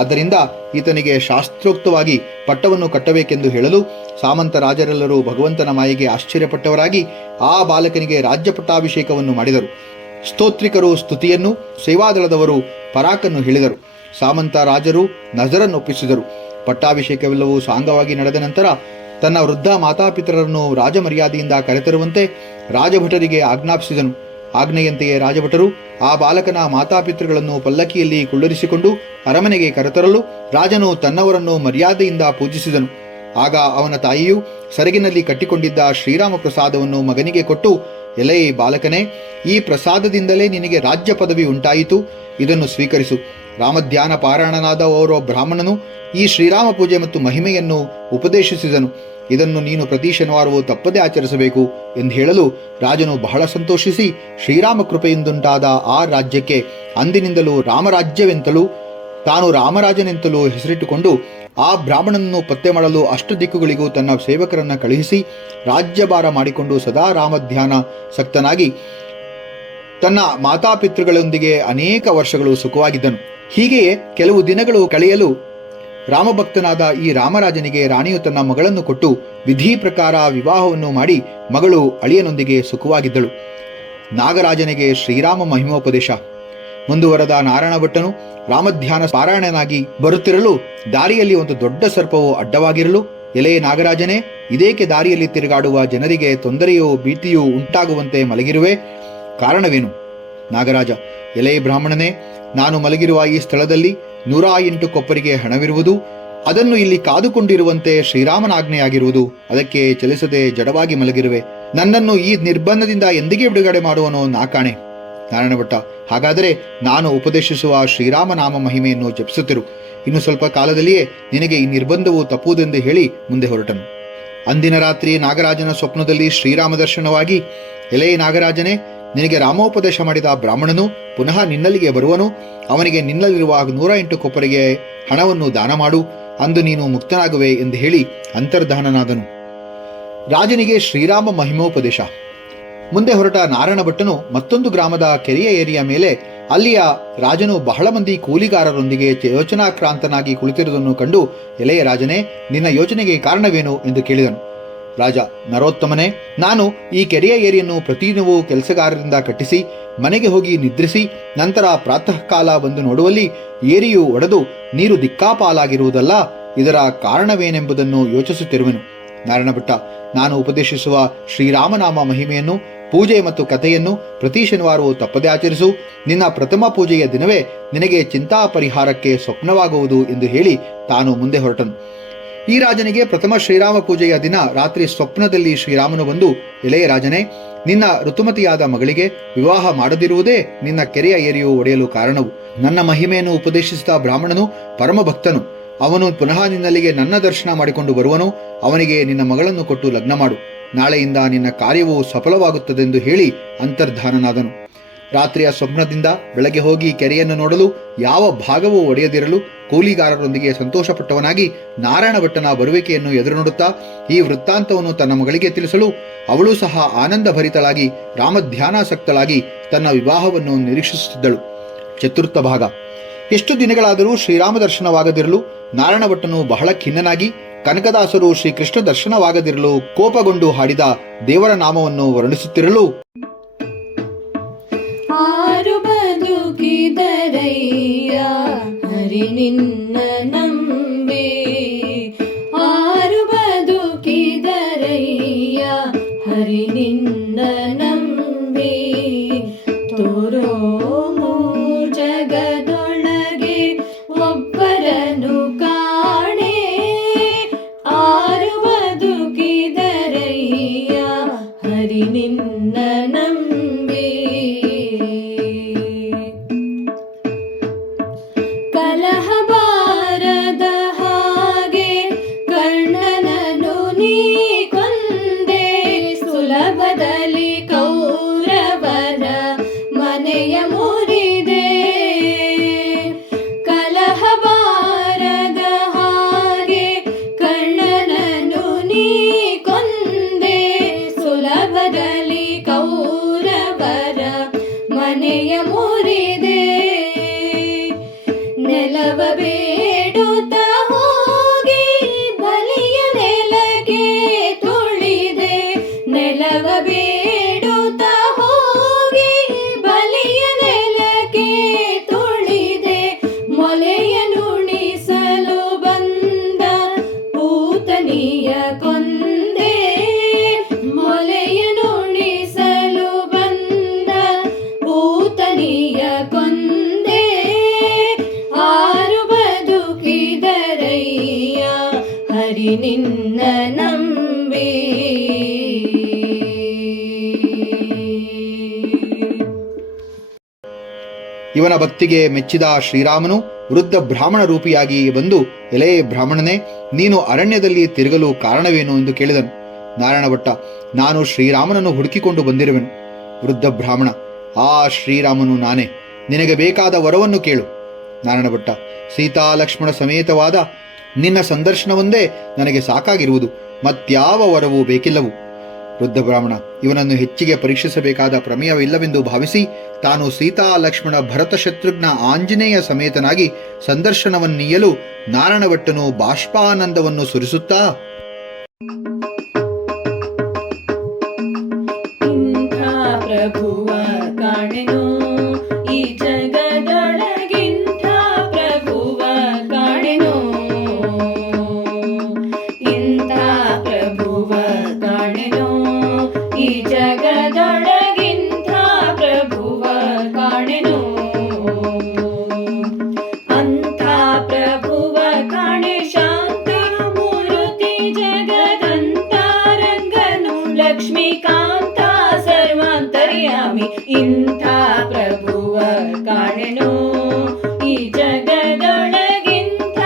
ಆದ್ದರಿಂದ ಈತನಿಗೆ ಶಾಸ್ತ್ರೋಕ್ತವಾಗಿ ಪಟ್ಟವನ್ನು ಕಟ್ಟಬೇಕೆಂದು ಹೇಳಲು ಸಾಮಂತ ರಾಜರೆಲ್ಲರೂ ಭಗವಂತನ ಮಾಯೆಗೆ ಆಶ್ಚರ್ಯಪಟ್ಟವರಾಗಿ ಆ ಬಾಲಕನಿಗೆ ರಾಜ್ಯ ಪಟ್ಟಾಭಿಷೇಕವನ್ನು ಮಾಡಿದರು. ಸ್ತೋತ್ರಿಕರು ಸ್ತುತಿಯನ್ನು, ಸೇವಾದಳದವರು ಪರಾಕನ್ನು ಹೇಳಿದರು. ಸಾಮಂತ ರಾಜರು ನಜರನ್ನೊಪ್ಪಿಸಿದರು. ಪಟ್ಟಾಭಿಷೇಕವೆಲ್ಲವೂ ಸಾಂಗವಾಗಿ ನಡೆದ ನಂತರ ತನ್ನ ವೃದ್ಧ ಮಾತಾಪಿತರನ್ನು ರಾಜಮರ್ಯಾದೆಯಿಂದ ಕರೆತರುವಂತೆ ರಾಜಭಟರಿಗೆ ಆಜ್ಞಾಪಿಸಿದನು. ಆಜ್ಞೆಯಂತೆಯೇ ರಾಜಭಟರು ಆ ಬಾಲಕನ ಮಾತಾಪಿತೃಗಳನ್ನು ಪಲ್ಲಕ್ಕಿಯಲ್ಲಿ ಕುಳ್ಳರಿಸಿಕೊಂಡು ಅರಮನೆಗೆ ಕರೆತರಲು ರಾಜನು ತನ್ನವರನ್ನು ಮರ್ಯಾದೆಯಿಂದ ಪೂಜಿಸಿದನು. ಆಗ ಅವನ ತಾಯಿಯು ಸೆರಗಿನಲ್ಲಿ ಕಟ್ಟಿಕೊಂಡಿದ್ದ ಶ್ರೀರಾಮ ಪ್ರಸಾದವನ್ನು ಮಗನಿಗೆ ಕೊಟ್ಟು, ಎಲೇ ಬಾಲಕನೇ, ಈ ಪ್ರಸಾದದಿಂದಲೇ ನಿನಗೆ ರಾಜ್ಯ ಪದವಿ ಉಂಟಾಯಿತು, ಇದನ್ನು ಸ್ವೀಕರಿಸು. ರಾಮಧ್ಯಾನ ಪಾರಾಯಣನಾದ ಓರ್ವ ಬ್ರಾಹ್ಮಣನು ಈ ಶ್ರೀರಾಮ ಪೂಜೆ ಮತ್ತು ಮಹಿಮೆಯನ್ನು ಉಪದೇಶಿಸಿದನು. ಇದನ್ನು ನೀನು ಪ್ರತಿ ಶನಿವಾರವೂ ತಪ್ಪದೇ ಆಚರಿಸಬೇಕು ಎಂದು ಹೇಳಲು ರಾಜನು ಬಹಳ ಸಂತೋಷಿಸಿ ಶ್ರೀರಾಮ ಕೃಪೆಯಿಂದುಂಟಾದ ಆ ರಾಜ್ಯಕ್ಕೆ ಅಂದಿನಿಂದಲೂ ರಾಮರಾಜ್ಯವೆಂತಲೂ ತಾನು ರಾಮರಾಜನೆಂತಲೂ ಹೆಸರಿಟ್ಟುಕೊಂಡು ಆ ಬ್ರಾಹ್ಮಣನನ್ನು ಪತ್ತೆ ಮಾಡಲು 8 ದಿಕ್ಕುಗಳಿಗೂ ತನ್ನ ಸೇವಕರನ್ನು ಕಳುಹಿಸಿ ರಾಜ್ಯಭಾರ ಮಾಡಿಕೊಂಡು ಸದಾ ರಾಮಧ್ಯಾನ ಸಕ್ತನಾಗಿ ತನ್ನ ಮಾತಾಪಿತೃಗಳೊಂದಿಗೆ ಅನೇಕ ವರ್ಷಗಳು ಸುಖವಾಗಿದ್ದನು. ಹೀಗೆಯೇ ಕೆಲವು ದಿನಗಳು ಕಳೆಯಲು ರಾಮಭಕ್ತನಾದ ಈ ರಾಮರಾಜನಿಗೆ ರಾಣಿಯು ತನ್ನ ಮಗಳನ್ನು ಕೊಟ್ಟು ವಿಧಿ ಪ್ರಕಾರ ವಿವಾಹವನ್ನು ಮಾಡಿ ಮಗಳು ಅಳಿಯನೊಂದಿಗೆ ಸುಖವಾಗಿದ್ದಳು. ನಾಗರಾಜನಿಗೆ ಶ್ರೀರಾಮ ಮಹಿಮೋಪದೇಶ. ಮುಂದುವರೆದ ನಾರಾಯಣ ಭಟ್ಟನು ರಾಮಧ್ಯಾನ ಪಾರಾಯಣನಾಗಿ ಬರುತ್ತಿರಲು ದಾರಿಯಲ್ಲಿ ಒಂದು ದೊಡ್ಡ ಸರ್ಪವು ಅಡ್ಡವಾಗಿರಲು, ಎಲೆಯ ನಾಗರಾಜನೇ, ಇದೇಕೆ ದಾರಿಯಲ್ಲಿ ತಿರುಗಾಡುವ ಜನರಿಗೆ ತೊಂದರೆಯೋ ಭೀತಿಯೂ ಉಂಟಾಗುವಂತೆ ಮಲಗಿರುವೆ? ಕಾರಣವೇನು? ನಾಗರಾಜ, ಎಲೆಯ ಬ್ರಾಹ್ಮಣನೇ, ನಾನು ಮಲಗಿರುವ ಈ ಸ್ಥಳದಲ್ಲಿ 108 ಕೊಪ್ಪರಿಗೆ ಹಣವಿರುವುದು, ಅದನ್ನು ಇಲ್ಲಿ ಕಾದುಕೊಂಡಿರುವಂತೆ ಶ್ರೀರಾಮನಾಜ್ಞೆಯಾಗಿರುವುದು. ಅದಕ್ಕೆ ಚಲಿಸದೆ ಜಡವಾಗಿ ಮಲಗಿರುವೆ. ನನ್ನನ್ನು ಈ ನಿರ್ಬಂಧದಿಂದ ಎಂದಿಗೆ ಬಿಡುಗಡೆ ಮಾಡುವನೋ ನಾ ಕಾಣೆ. ನಾರಾಯಣ ಭಟ್ಟ, ಹಾಗಾದರೆ ನಾನು ಉಪದೇಶಿಸುವ ಶ್ರೀರಾಮನಾಮ ಮಹಿಮೆಯನ್ನು ಜಪಿಸುತ್ತಿರು. ಇನ್ನು ಸ್ವಲ್ಪ ಕಾಲದಲ್ಲಿಯೇ ನಿನಗೆ ಈ ನಿರ್ಬಂಧವು ತಪ್ಪುವುದೆಂದು ಹೇಳಿ ಮುಂದೆ ಹೊರಟನು. ಅಂದಿನ ರಾತ್ರಿ ನಾಗರಾಜನ ಸ್ವಪ್ನದಲ್ಲಿ ಶ್ರೀರಾಮ ದರ್ಶನವಾಗಿ, ಎಲೆಯ ನಾಗರಾಜನೇ, ನಿನಗೆ ರಾಮೋಪದೇಶ ಮಾಡಿದ ಬ್ರಾಹ್ಮಣನು ಪುನಃ ನಿನ್ನಲ್ಲಿಗೆ ಬರುವನು. ಅವನಿಗೆ ನಿನ್ನಲ್ಲಿರುವ 108 ಕೊಪ್ಪರಿಗೆ ಹಣವನ್ನು ದಾನ ಮಾಡು, ಅಂದು ನೀನು ಮುಕ್ತನಾಗುವೆ ಎಂದು ಹೇಳಿ ಅಂತರ್ಧಾನನಾದನು. ರಾಜನಿಗೆ ಶ್ರೀರಾಮ ಮಹಿಮೋಪದೇಶ. ಮುಂದೆ ಹೊರಟ ನಾರಾಯಣ ಭಟ್ಟನು ಮತ್ತೊಂದು ಗ್ರಾಮದ ಕೆರೆಯ ಏರಿಯ ಮೇಲೆ ಅಲ್ಲಿಯ ರಾಜನು ಬಹಳ ಮಂದಿ ಕೂಲಿಗಾರರೊಂದಿಗೆ ಯೋಚನಾಕ್ರಾಂತನಾಗಿ ಕುಳಿತಿರುವುದನ್ನು ಕಂಡು, ಎಲೆಯ ರಾಜನೇ, ನಿನ್ನ ಯೋಚನೆಗೆ ಕಾರಣವೇನು ಎಂದು ಕೇಳಿದನು. ರಾಜ, ನರೋತ್ತಮನೇ, ನಾನು ಈ ಕೆರೆಯ ಏರಿಯನ್ನು ಪ್ರತಿದಿನವೂ ಕೆಲಸಗಾರರಿಂದ ಕಟ್ಟಿಸಿ ಮನೆಗೆ ಹೋಗಿ ನಿದ್ರಿಸಿ ನಂತರ ಪ್ರಾತಃ ಕಾಲ ಬಂದು ನೋಡುವಲ್ಲಿ ಏರಿಯು ಒಡೆದು ನೀರು ದಿಕ್ಕಾಪಾಲಾಗಿರುವುದಲ್ಲ. ಇದರ ಕಾರಣವೇನೆಂಬುದನ್ನು ಯೋಚಿಸುತ್ತಿರುವೆನು. ನಾರಾಯಣ ಭಟ್ಟ, ನಾನು ಉಪದೇಶಿಸುವ ಶ್ರೀರಾಮನಾಮ ಮಹಿಮೆಯನ್ನು ಪೂಜೆ ಮತ್ತು ಕಥೆಯನ್ನು ಪ್ರತಿ ಶನಿವಾರವೂ ತಪ್ಪದೆ ಆಚರಿಸು. ನಿನ್ನ ಪ್ರಥಮ ಪೂಜೆಯ ದಿನವೇ ನಿನಗೆ ಚಿಂತಾ ಪರಿಹಾರಕ್ಕೆ ಸ್ವಪ್ನವಾಗುವುದು ಎಂದು ಹೇಳಿ ತಾನು ಮುಂದೆ ಹೊರಟನು. ಈ ರಾಜನಿಗೆ ಪ್ರಥಮ ಶ್ರೀರಾಮ ಪೂಜೆಯ ದಿನ ರಾತ್ರಿ ಸ್ವಪ್ನದಲ್ಲಿ ಶ್ರೀರಾಮನು ಬಂದು, ಎಲೆಯ ರಾಜನೇ, ನಿನ್ನ ಋತುಮತಿಯಾದ ಮಗಳಿಗೆ ವಿವಾಹ ಮಾಡದಿರುವುದೇ ನಿನ್ನ ಕೆರೆಯ ಏರಿಯು ಒಡೆಯಲು ಕಾರಣವು. ನನ್ನ ಮಹಿಮೆಯನ್ನು ಉಪದೇಶಿಸಿದ ಬ್ರಾಹ್ಮಣನು ಪರಮಭಕ್ತನು. ಅವನು ಪುನಃ ನಿನ್ನಲ್ಲಿಗೆ ನನ್ನ ದರ್ಶನ ಮಾಡಿಕೊಂಡು ಬರುವನು. ಅವನಿಗೆ ನಿನ್ನ ಮಗಳನ್ನು ಕೊಟ್ಟು ಲಗ್ನ ಮಾಡು. ನಾಳೆಯಿಂದ ನಿನ್ನ ಕಾರ್ಯವು ಸಫಲವಾಗುತ್ತದೆಂದು ಹೇಳಿ ಅಂತರ್ಧಾನನಾದನು. ರಾತ್ರಿಯ ಸ್ವಪ್ನದಿಂದ ಬೆಳಗ್ಗೆ ಹೋಗಿ ಕೆರೆಯನ್ನು ನೋಡಲು ಯಾವ ಭಾಗವೂ ಒಡೆಯದಿರಲು ಕೂಲಿಗಾರರೊಂದಿಗೆ ಸಂತೋಷಪಟ್ಟವನಾಗಿ ನಾರಾಯಣ ಭಟ್ಟನ ಬರುವಿಕೆಯನ್ನು ಎದುರು ನೋಡುತ್ತಾ ಈ ವೃತ್ತಾಂತವನ್ನು ತನ್ನ ಮಗಳಿಗೆ ತಿಳಿಸಲು ಅವಳು ಸಹ ಆನಂದ ಭರಿತಳಾಗಿ ರಾಮಧ್ಯಾನಾಸಕ್ತಳಾಗಿ ತನ್ನ ವಿವಾಹವನ್ನು ನಿರೀಕ್ಷಿಸುತ್ತಿದ್ದಳು. ಚತುರ್ಥ ಭಾಗ. ಎಷ್ಟು ದಿನಗಳಾದರೂ ಶ್ರೀರಾಮ ದರ್ಶನವಾಗದಿರಲು ನಾರಾಯಣ ಭಟ್ಟನು ಬಹಳ ಖಿನ್ನನಾಗಿ ಕನಕದಾಸರು ಶ್ರೀಕೃಷ್ಣ ದರ್ಶನವಾಗದಿರಲು ಕೋಪಗೊಂಡು ಹಾಡಿದ ದೇವರ ನಾಮವನ್ನು ವರ್ಣಿಸುತ್ತಿರಲು, ಆರು ಬದುಕಿದರಯ್ಯ ಹರಿ ನಿನ್ನ ನಂಬಿ, ಆರು ಬದುಕಿದರಯ್ಯ ಹರಿ ನಿನ್ನ ನಂಬಿ, ತೋರೋ ಜಗದೊಳಗೆ ಒಬ್ಬರನು ಕಾಣೆ, ಆರು ಬದುಕಿದರಯ್ಯ ಹರಿ ನಿನ್ನ ನಂಬಿ. ಕಲಹ ಬಾರದ ಹಾಗೆ ಕರ್ಣನನು ನೀ ಕೊಂದೆ, ಸುಲಭದಲ್ಲಿ ಕೌರವರ ಮನೆಯ ಮುರಿದೆ. ಕಲಹ ಬಾರದ ಹಾಗೆ ಕರ್ಣನನು ನೀ ಕೊಂದೆ, ಸುಲಭದಲ್ಲಿ ಕೌರವರ ಮನೆಯ ಮುರಿದೆ. ನೆಲವ ಬೇಡುತ್ತ ಹೋಗಿ ಬಲಿಯ ನೆಲಕ್ಕೆ ತುಳಿದೆ, ನೆಲವ ಬೇಡುತ್ತ ಹೋಗಿ ಬಲಿಯ ನೆಲಕ್ಕೆ ತುಳಿದೆ. ಮೊಲೆಯ ನುಣಿಸಲು ಬಂದ ಪೂತನಿಯ ಕೊಂದೆ, ಮೊಲೆಯ ನುಣಿಸಲು ಬಂದ ಪೂತನಿಯ ಕೊಂದೆ. ಆರು ಬದುಕಿದರಯ್ಯ ಹರಿ ನಿನ್ನ ನಂಬಿ. ಇವನ ಭಕ್ತಿಗೆ ಮೆಚ್ಚಿದ ಶ್ರೀರಾಮನು ವೃದ್ಧ ಬ್ರಾಹ್ಮಣ ರೂಪಿಯಾಗಿ ಬಂದು, ಎಲೇ ಬ್ರಾಹ್ಮಣನೇ, ನೀನು ಅರಣ್ಯದಲ್ಲಿ ತಿರುಗಲು ಕಾರಣವೇನು ಎಂದು ಕೇಳಿದನು. ನಾರಾಯಣ ಭಟ್ಟ, ನಾನು ಶ್ರೀರಾಮನನ್ನು ಹುಡುಕಿಕೊಂಡು ಬಂದಿರುವೆನು. ವೃದ್ಧ ಬ್ರಾಹ್ಮಣ, ಆ ಶ್ರೀರಾಮನು ನಾನೇ, ನಿನಗೆ ಬೇಕಾದ ವರವನ್ನು ಕೇಳು. ನಾರಾಯಣ ಭಟ್ಟ, ಸೀತಾ ಲಕ್ಷ್ಮಣ ಸಮೇತವಾದ ನಿನ್ನ ಸಂದರ್ಶನವೊಂದೇ ನನಗೆ ಸಾಕಾಗಿರುವುದು, ಮತ್ಯಾವ ವರವೂ ಬೇಕಿಲ್ಲವು. ವೃದ್ಧ ಬ್ರಾಹ್ಮಣ, ಇವನನ್ನು ಹೆಚ್ಚಿಗೆ ಪರೀಕ್ಷಿಸಬೇಕಾದ ಪ್ರಮೇಯವಿಲ್ಲವೆಂದು ಭಾವಿಸಿ ತಾನು ಸೀತಾ ಲಕ್ಷ್ಮಣ ಭರತ ಶತ್ರುಘ್ನ ಆಂಜನೇಯ ಸಮೇತನಾಗಿ ಸಂದರ್ಶನವನ್ನೀಯಲು ನಾರಾಯಣ ಭಟ್ಟನು ಬಾಷ್ಪಾನಂದವನ್ನು ಸುರಿಸುತ್ತಾ, ಇಂಥ ಪ್ರಭುವ ಕಾಣೆನೋ ಈ ಜಗದೊಳಗಿಂಥ ಪ್ರಭುವ ಕಾಣೆನೋ, ಇಂಥ ಪ್ರಭುವ ಕಾಣೆನೋ ಈ ಜಗದೊಳಗಿಂಥ ಪ್ರಭುವ ಕಾಣೆನೋ. ಅಂಥ ಪ್ರಭುವ ಕಾಣೆ ಶಾಂತ ಮೂರ್ತಿ ಜಗದಂತ ರಂಗನು ಲಕ್ಷ್ಮೀಕಾಂತ ಸರ್ವಾಂತರ್ಯಾಮಿ, ಇಂಥ ಪ್ರಭುವ ಕಾಣೆನೋ ಈ ಜಗದೊಳಗಿಂಥ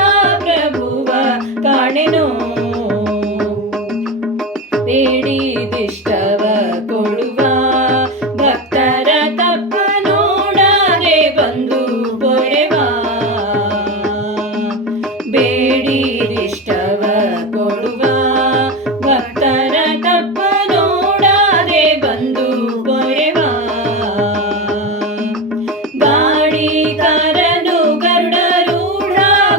ಪ್ರಭುವ ಕಾಣೆನೋ. ಬೇಡಿದಿಷ್ಟವ ಕೊಡುವ ಭಕ್ತರ ತಪ್ಪ ನೋಡದೆ ಬಂದು ಬೊರೆವ, ಬೇಡಿದಿಷ್ಟವ ಕೊಡುವ ಭಕ್ತರ ತಪ್ಪ ನೋಡದೆ ಬಂದು ಬೊರೆವ. ಗಾಡಿಗಾರನು ಗರುಡರೂಢ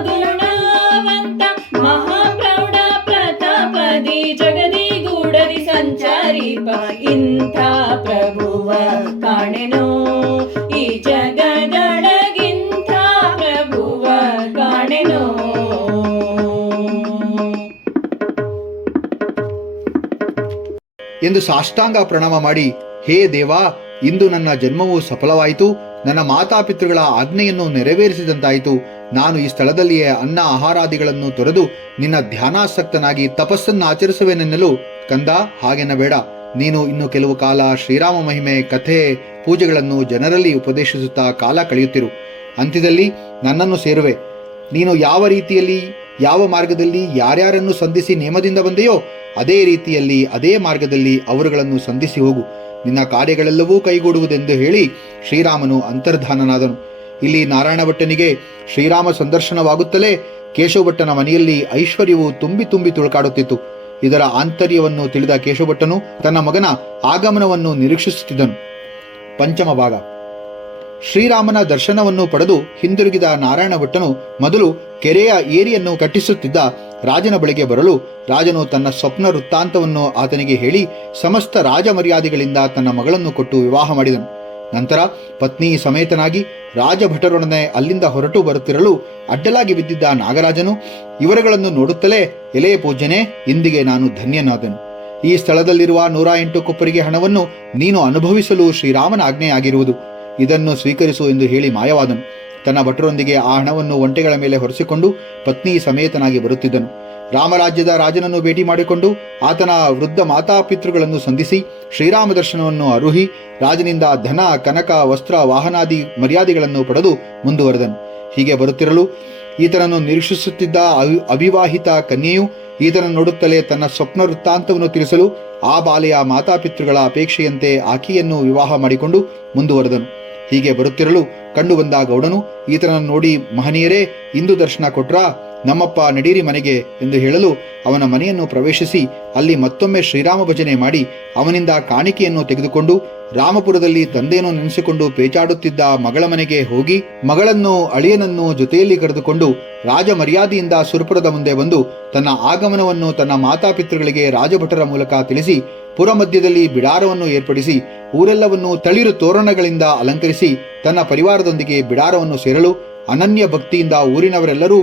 ಗುಣವಂತ ಮಹಾಪ್ರೌಢ ಪ್ರತಾಪದಿ ಜಗದಿ ಗೂಡದಿ ಸಂಚಾರಿಪ, ಇಂಥ ಪ್ರಭುವ ಕಾಣೆನೋ ಈ ಜಗದೊಳಗಿಂಥ ಪ್ರಭುವ ಕಾಣೆನೋ. ಎಂದು ಸಾಷ್ಟಾಂಗ ಪ್ರಣಾಮ ಮಾಡಿ ಹೇ ದೇವಾ, ಇಂದು ನನ್ನ ಜನ್ಮವು ಸಫಲವಾಯಿತು, ನನ್ನ ಮಾತಾಪಿತೃಗಳ ಆಜ್ಞೆಯನ್ನು ನೆರವೇರಿಸಿದಂತಾಯಿತು. ನಾನು ಈ ಸ್ಥಳದಲ್ಲಿಯೇ ಅನ್ನ ಆಹಾರಾದಿಗಳನ್ನು ತೊರೆದು ನಿನ್ನ ಧ್ಯಾನಾಸಕ್ತನಾಗಿ ತಪಸ್ಸನ್ನು ಆಚರಿಸುವೆನೆನ್ನಲು ಕಂದ, ಹಾಗೆನ್ನಬೇಡ. ನೀನು ಇನ್ನು ಕೆಲವು ಕಾಲ ಶ್ರೀರಾಮ ಮಹಿಮೆ, ಕಥೆ, ಪೂಜೆಗಳನ್ನು ಜನರಲ್ಲಿ ಉಪದೇಶಿಸುತ್ತಾ ಕಾಲ ಕಳೆಯುತ್ತಿರು. ಅಂತ್ಯದಲ್ಲಿ ನನ್ನನ್ನು ಸೇರುವೆ. ನೀನು ಯಾವ ರೀತಿಯಲ್ಲಿ, ಯಾವ ಮಾರ್ಗದಲ್ಲಿ ಯಾರ್ಯಾರನ್ನು ಸಂಧಿಸಿ ನೇಮದಿಂದ ಬಂದೆಯೋ ಅದೇ ರೀತಿಯಲ್ಲಿ, ಅದೇ ಮಾರ್ಗದಲ್ಲಿ ಅವರುಗಳನ್ನು ಸಂಧಿಸಿ ಹೋಗು. ನಿನ್ನ ಕಾರ್ಯಗಳೆಲ್ಲವೂ ಕೈಗೂಡುವುದೆಂದು ಹೇಳಿ ಶ್ರೀರಾಮನು ಅಂತರ್ಧಾನನಾದನು. ಇಲ್ಲಿ ನಾರಾಯಣ ಭಟ್ಟನಿಗೆ ಶ್ರೀರಾಮ ಸಂದರ್ಶನವಾಗುತ್ತಲೇ ಕೇಶವಭಟ್ಟನ ಮನೆಯಲ್ಲಿ ಐಶ್ವರ್ಯವು ತುಂಬಿ ತುಂಬಿ ತುಳುಕಾಡುತ್ತಿತ್ತು. ಇದರ ಆಂತರ್ಯವನ್ನು ತಿಳಿದ ಕೇಶವಭಟ್ಟನು ತನ್ನ ಮಗನ ಆಗಮನವನ್ನು ನಿರೀಕ್ಷಿಸುತ್ತಿದ್ದನು. ಪಂಚಮ ಭಾಗ. ಶ್ರೀರಾಮನ ದರ್ಶನವನ್ನು ಪಡೆದು ಹಿಂದಿರುಗಿದ ನಾರಾಯಣ ಭಟ್ಟನು ಮೊದಲು ಕೆರೆಯ ಏರಿಯನ್ನು ಕಟ್ಟಿಸುತ್ತಿದ್ದ ರಾಜನ ಬಳಿಗೆ ಬರಲು, ರಾಜನು ತನ್ನ ಸ್ವಪ್ನ ವೃತ್ತಾಂತವನ್ನು ಆತನಿಗೆ ಹೇಳಿ ಸಮಸ್ತ ರಾಜ ಮರ್ಯಾದೆಗಳಿಂದ ತನ್ನ ಮಗಳನ್ನು ಕೊಟ್ಟು ವಿವಾಹ ಮಾಡಿದನು. ನಂತರ ಪತ್ನಿ ಸಮೇತನಾಗಿ ರಾಜಭಟರೊಡನೆ ಅಲ್ಲಿಂದ ಹೊರಟು ಬರುತ್ತಿರಲು ಅಡ್ಡಲಾಗಿ ಬಿದ್ದಿದ್ದ ನಾಗರಾಜನು ಇವರುಗಳನ್ನು ನೋಡುತ್ತಲೇ, ಎಲೆ ಪೂಜ್ಯನೇ, ಇಂದಿಗೆ ನಾನು ಧನ್ಯನಾದನು. ಈ ಸ್ಥಳದಲ್ಲಿರುವ 108 ಕೊಪ್ಪರಿಗೆ ಹಣವನ್ನು ನೀನು ಅನುಭವಿಸಲು ಶ್ರೀರಾಮನ ಆಜ್ಞೆಯಾಗಿರುವುದು. ಇದನ್ನು ಸ್ವೀಕರಿಸು ಎಂದು ಹೇಳಿ ಮಾಯವಾದನು. ತನ್ನ ಭಟರೊಂದಿಗೆ ಆ ಹಣವನ್ನು ಒಂಟೆಗಳ ಮೇಲೆ ಹೊರಿಸಿಕೊಂಡು ಪತ್ನಿ ಸಮೇತನಾಗಿ ಬರುತ್ತಿದ್ದನು. ರಾಮರಾಜ್ಯದ ರಾಜನನ್ನು ಭೇಟಿ ಮಾಡಿಕೊಂಡು ಆತನ ವೃದ್ಧ ಮಾತಾಪಿತೃಗಳನ್ನು ಸಂಧಿಸಿ ಶ್ರೀರಾಮ ದರ್ಶನವನ್ನು ಅರುಹಿ ರಾಜನಿಂದ ಧನ, ಕನಕ, ವಸ್ತ್ರ, ವಾಹನಾದಿ ಮರ್ಯಾದೆಗಳನ್ನು ಪಡೆದು ಮುಂದುವರೆದನು. ಹೀಗೆ ಬರುತ್ತಿರಲು ಈತನನ್ನು ನಿರೀಕ್ಷಿಸುತ್ತಿದ್ದ ಅವಿವಾಹಿತ ಕನ್ಯೆಯು ಈತನನ್ನು ನೋಡುತ್ತಲೇ ತನ್ನ ಸ್ವಪ್ನ ವೃತ್ತಾಂತವನ್ನು ತಿಳಿಸಲು ಆ ಬಾಲೆಯ ಮಾತಾಪಿತೃಗಳ ಅಪೇಕ್ಷೆಯಂತೆ ಆಕೆಯನ್ನು ವಿವಾಹ ಮಾಡಿಕೊಂಡು ಮುಂದುವರೆದನು. ಹೀಗೆ ಬರುತ್ತಿರಲು ಕಂಡು ಬಂದ ಗೌಡನು ಈತನನ್ನು ನೋಡಿ, ಮಹನೀಯರೇ, ಇಂದು ದರ್ಶನ ಕೊಟ್ರಾ? ನಮ್ಮಪ್ಪ ನಡೀರಿ ಮನೆಗೆ ಎಂದು ಹೇಳಲು ಅವನ ಮನೆಯನ್ನು ಪ್ರವೇಶಿಸಿ ಅಲ್ಲಿ ಮತ್ತೊಮ್ಮೆ ಶ್ರೀರಾಮ ಭಜನೆ ಮಾಡಿ ಅವನಿಂದ ಕಾಣಿಕೆಯನ್ನು ತೆಗೆದುಕೊಂಡು ರಾಮಪುರದಲ್ಲಿ ತಂದೆಯನ್ನು ನೆನೆಸಿಕೊಂಡು ಪೇಚಾಡುತ್ತಿದ್ದ ಮಗಳ ಮನೆಗೆ ಹೋಗಿ ಮಗಳನ್ನು, ಅಳಿಯನನ್ನು ಜೊತೆಯಲ್ಲಿ ಕರೆದುಕೊಂಡು ರಾಜ ಮರ್ಯಾದೆಯಿಂದ ಸುರಪುರದ ಮುಂದೆ ಬಂದು ತನ್ನ ಆಗಮನವನ್ನು ತನ್ನ ಮಾತಾಪಿತೃಗಳಿಗೆ ರಾಜಭಟರ ಮೂಲಕ ತಿಳಿಸಿ ಪುರ ಮಧ್ಯದಲ್ಲಿ ಬಿಡಾರವನ್ನು ಏರ್ಪಡಿಸಿ ಊರೆಲ್ಲವನ್ನು ತಳಿರು ತೋರಣಗಳಿಂದ ಅಲಂಕರಿಸಿ ತನ್ನ ಪರಿವಾರದೊಂದಿಗೆ ಬಿಡಾರವನ್ನು ಸೇರಲು ಅನನ್ಯ ಭಕ್ತಿಯಿಂದ ಊರಿನವರೆಲ್ಲರೂ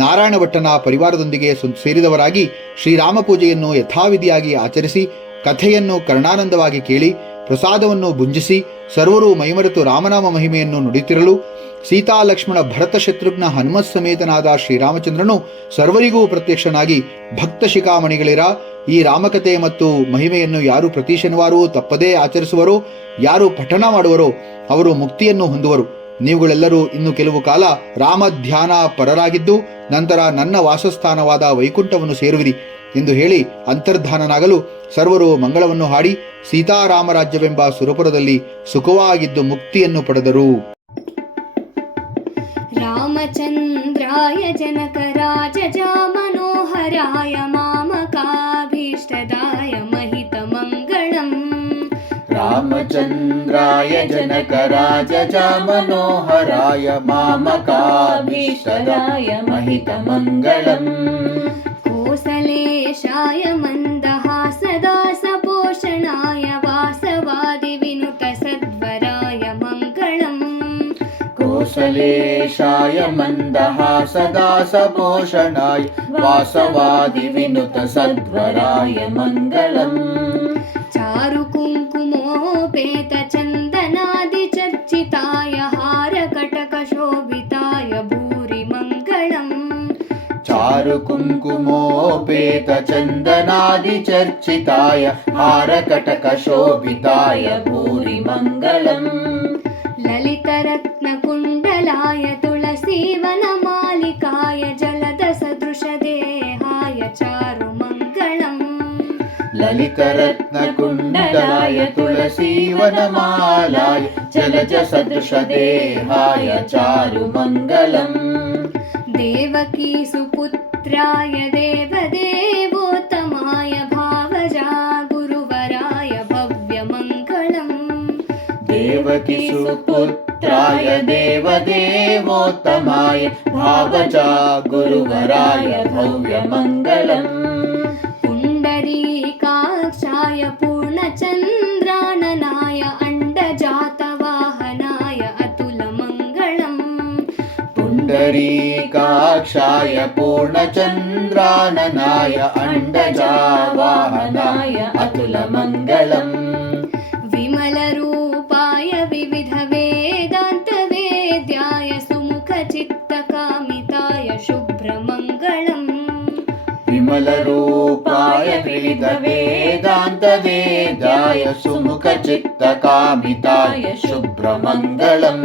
ನಾರಾಯಣ ಭಟ್ಟನ ಪರಿವಾರದೊಂದಿಗೆ ಸೇರಿದವರಾಗಿ ಶ್ರೀರಾಮ ಪೂಜೆಯನ್ನು ಯಥಾವಿಧಿಯಾಗಿ ಆಚರಿಸಿ ಕಥೆಯನ್ನು ಕರ್ಣಾನಂದವಾಗಿ ಕೇಳಿ ಪ್ರಸಾದವನ್ನು ಭುಂಜಿಸಿ ಸರ್ವರೂ ಮೈಮರೆತು ರಾಮನಾಮ ಮಹಿಮೆಯನ್ನು ನುಡಿತಿರಲು ಸೀತಾ, ಲಕ್ಷ್ಮಣ, ಭರತ, ಶತ್ರುಘ್ನ, ಹನುಮತ್ ಸಮೇತನಾದ ಶ್ರೀರಾಮಚಂದ್ರನು ಸರ್ವರಿಗೂ ಪ್ರತ್ಯಕ್ಷನಾಗಿ ಭಕ್ತ ಶಿಖಾಮಣಿಗಳಿರ ಈ ರಾಮಕಥೆ ಮತ್ತು ಮಹಿಮೆಯನ್ನು ಯಾರು ಪ್ರತಿ ಶನಿವಾರವೂ ತಪ್ಪದೇ ಆಚರಿಸುವರೋ, ಯಾರು ಪಠಣ ಮಾಡುವರೋ ಅವರು ಮುಕ್ತಿಯನ್ನು ಹೊಂದುವರು. ನೀವುಗಳೆಲ್ಲರೂ ಇನ್ನು ಕೆಲವು ಕಾಲ ರಾಮ ಧ್ಯಾನ ಪರರಾಗಿದ್ದು ನಂತರ ನನ್ನ ವಾಸಸ್ಥಾನವಾದ ವೈಕುಂಠವನ್ನು ಸೇರುವಿರಿ ಎಂದು ಹೇಳಿ ಅಂತರ್ಧಾನನಾಗಲು ಸರ್ವರು ಮಂಗಳವನ್ನು ಹಾಡಿ ಸೀತಾರಾಮರಾಜ್ಯವೆಂಬ ಸುರಪುರದಲ್ಲಿ ಸುಖವಾಗಿದ್ದು ಮುಕ್ತಿಯನ್ನು ಪಡೆದರು. ರಾಮಚಂದ್ರಾಯ ಜನಕರಾಜ ಮನೋಹರಾಯ ಮಾಮಕಾಭೀಷ್ಟದಾಯ ಮಹಿತ ಮಂಗಳಂ. ರಾಮಚಂದ್ರಾಯ ಜನಕರಾಜ ಮನೋಹರಾಯ ಮಾಮಕಾಭೀಷ್ಟದಾಯ ಮಹಿತ ಮಂಗಳಂ. ಕೋಸಲೇಶಾಯ ಮಂದಹಾಸದಾಸ ಪೋಷಣಾಯ ವಾಸವಾದಿ ವಿನುತ ಸದ್ವರಾಯ ಮಂಗಳಂ. ಕೋಸಲೇಶಾಯ ಮಂದಹಾಸದಾಸ ಪೋಷಣಾಯ ವಾಸವಾದಿ ವಿನುತ ಸದ್ವರಾಯ ಮಂಗಳಂ. ಚಾರು ಕುಂಕುಮೋಪೇತ ಚಂದನಾದಿ ಚರ್ಚಿತಾಯ ಹಾರ ಕಟಕ ಶೋಭಿತಾಯ ಭೂರಿ ಮಂಗಳಂ. ಚಾರು ಕುಂಕುಮೋಪೇತ ಚಂದನಾದಿ ಚರ್ಚಿತಾಯ ಹಾರ ಕಟಕ ಶೋಭಿತಾಯ ಭೂರಿ ಮಂಗಳಂ. ಲಲಿತ ರತ್ನ ಕುಂಡಲಾಯ ತುಳಸೀವನ ಮಾಲಿಕಾಯ ಜಲದ ಸದೃಶ ದೇಹಾಯ ಚಾರು ಮಂಗಳಂ. ಲಲಿತ ರತ್ನ ಕುಂಡಲಾಯ ತುಳಸೀವನ ಮಾಲಾಯ ಜಲಜ ಸದೃಶ ದೇಹಾಯ ಚಾರು ಮಂಗಳಂ. ದೇವಕೀ ಸುಪುತ್ರಾಯ ದೇವದೇವೋತ್ತಮಾಯ ಭಾವಜಾ ಗುರುವರಾಯ ಭವ್ಯ ಮಂಗಳಂ. ದೇವಕಿ ಸುಪುತ್ರಾಯ ದೇವದೇವೋತ್ತಮಾಯ ಭಾವಜಾ ಗುರುವರಾಯ ಭವ್ಯ ಮಂಗಳಂ. ಪುಂಡರೀಕಾಕ್ಷಾಯ ಪೂರ್ಣಚಂದ್ರಾನನಾಯ ಅಂಡಜಾತವಾಹನಾಯ ಅತುಲ ಮಂಗಳಂ. ಪುಂಡರೀಕಾಕ್ಷಾಯ ಪೂರ್ಣಚಂದ್ರಾನನಾಯ ಅಂಡಜಾವಾಹನಾಯ ಅತುಲ ಮಂಗಳಂ. ವಿಮಲ वेदान्तवेदाय सुमुखचित्तकामिताय शुभ्रमङ्गलम्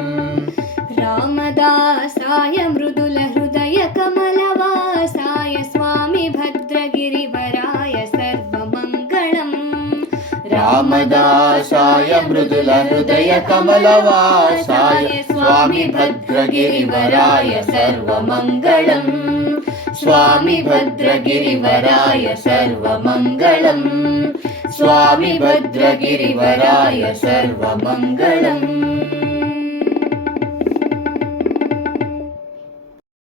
रामदासाय मृदुलहृदय कमलवासाय स्वामी भद्रगिरिवराय सर्वमङ्गलम् रामदासाय मृदुलहृदय कमलवासाय स्वामी भद्रगिरिवराय सर्वमङ्गलम् स्वामी भद्रगिरिवराय सर्वमङ्गलम् स्वामी भद्रगिरिवराय सर्वमङ्गलम्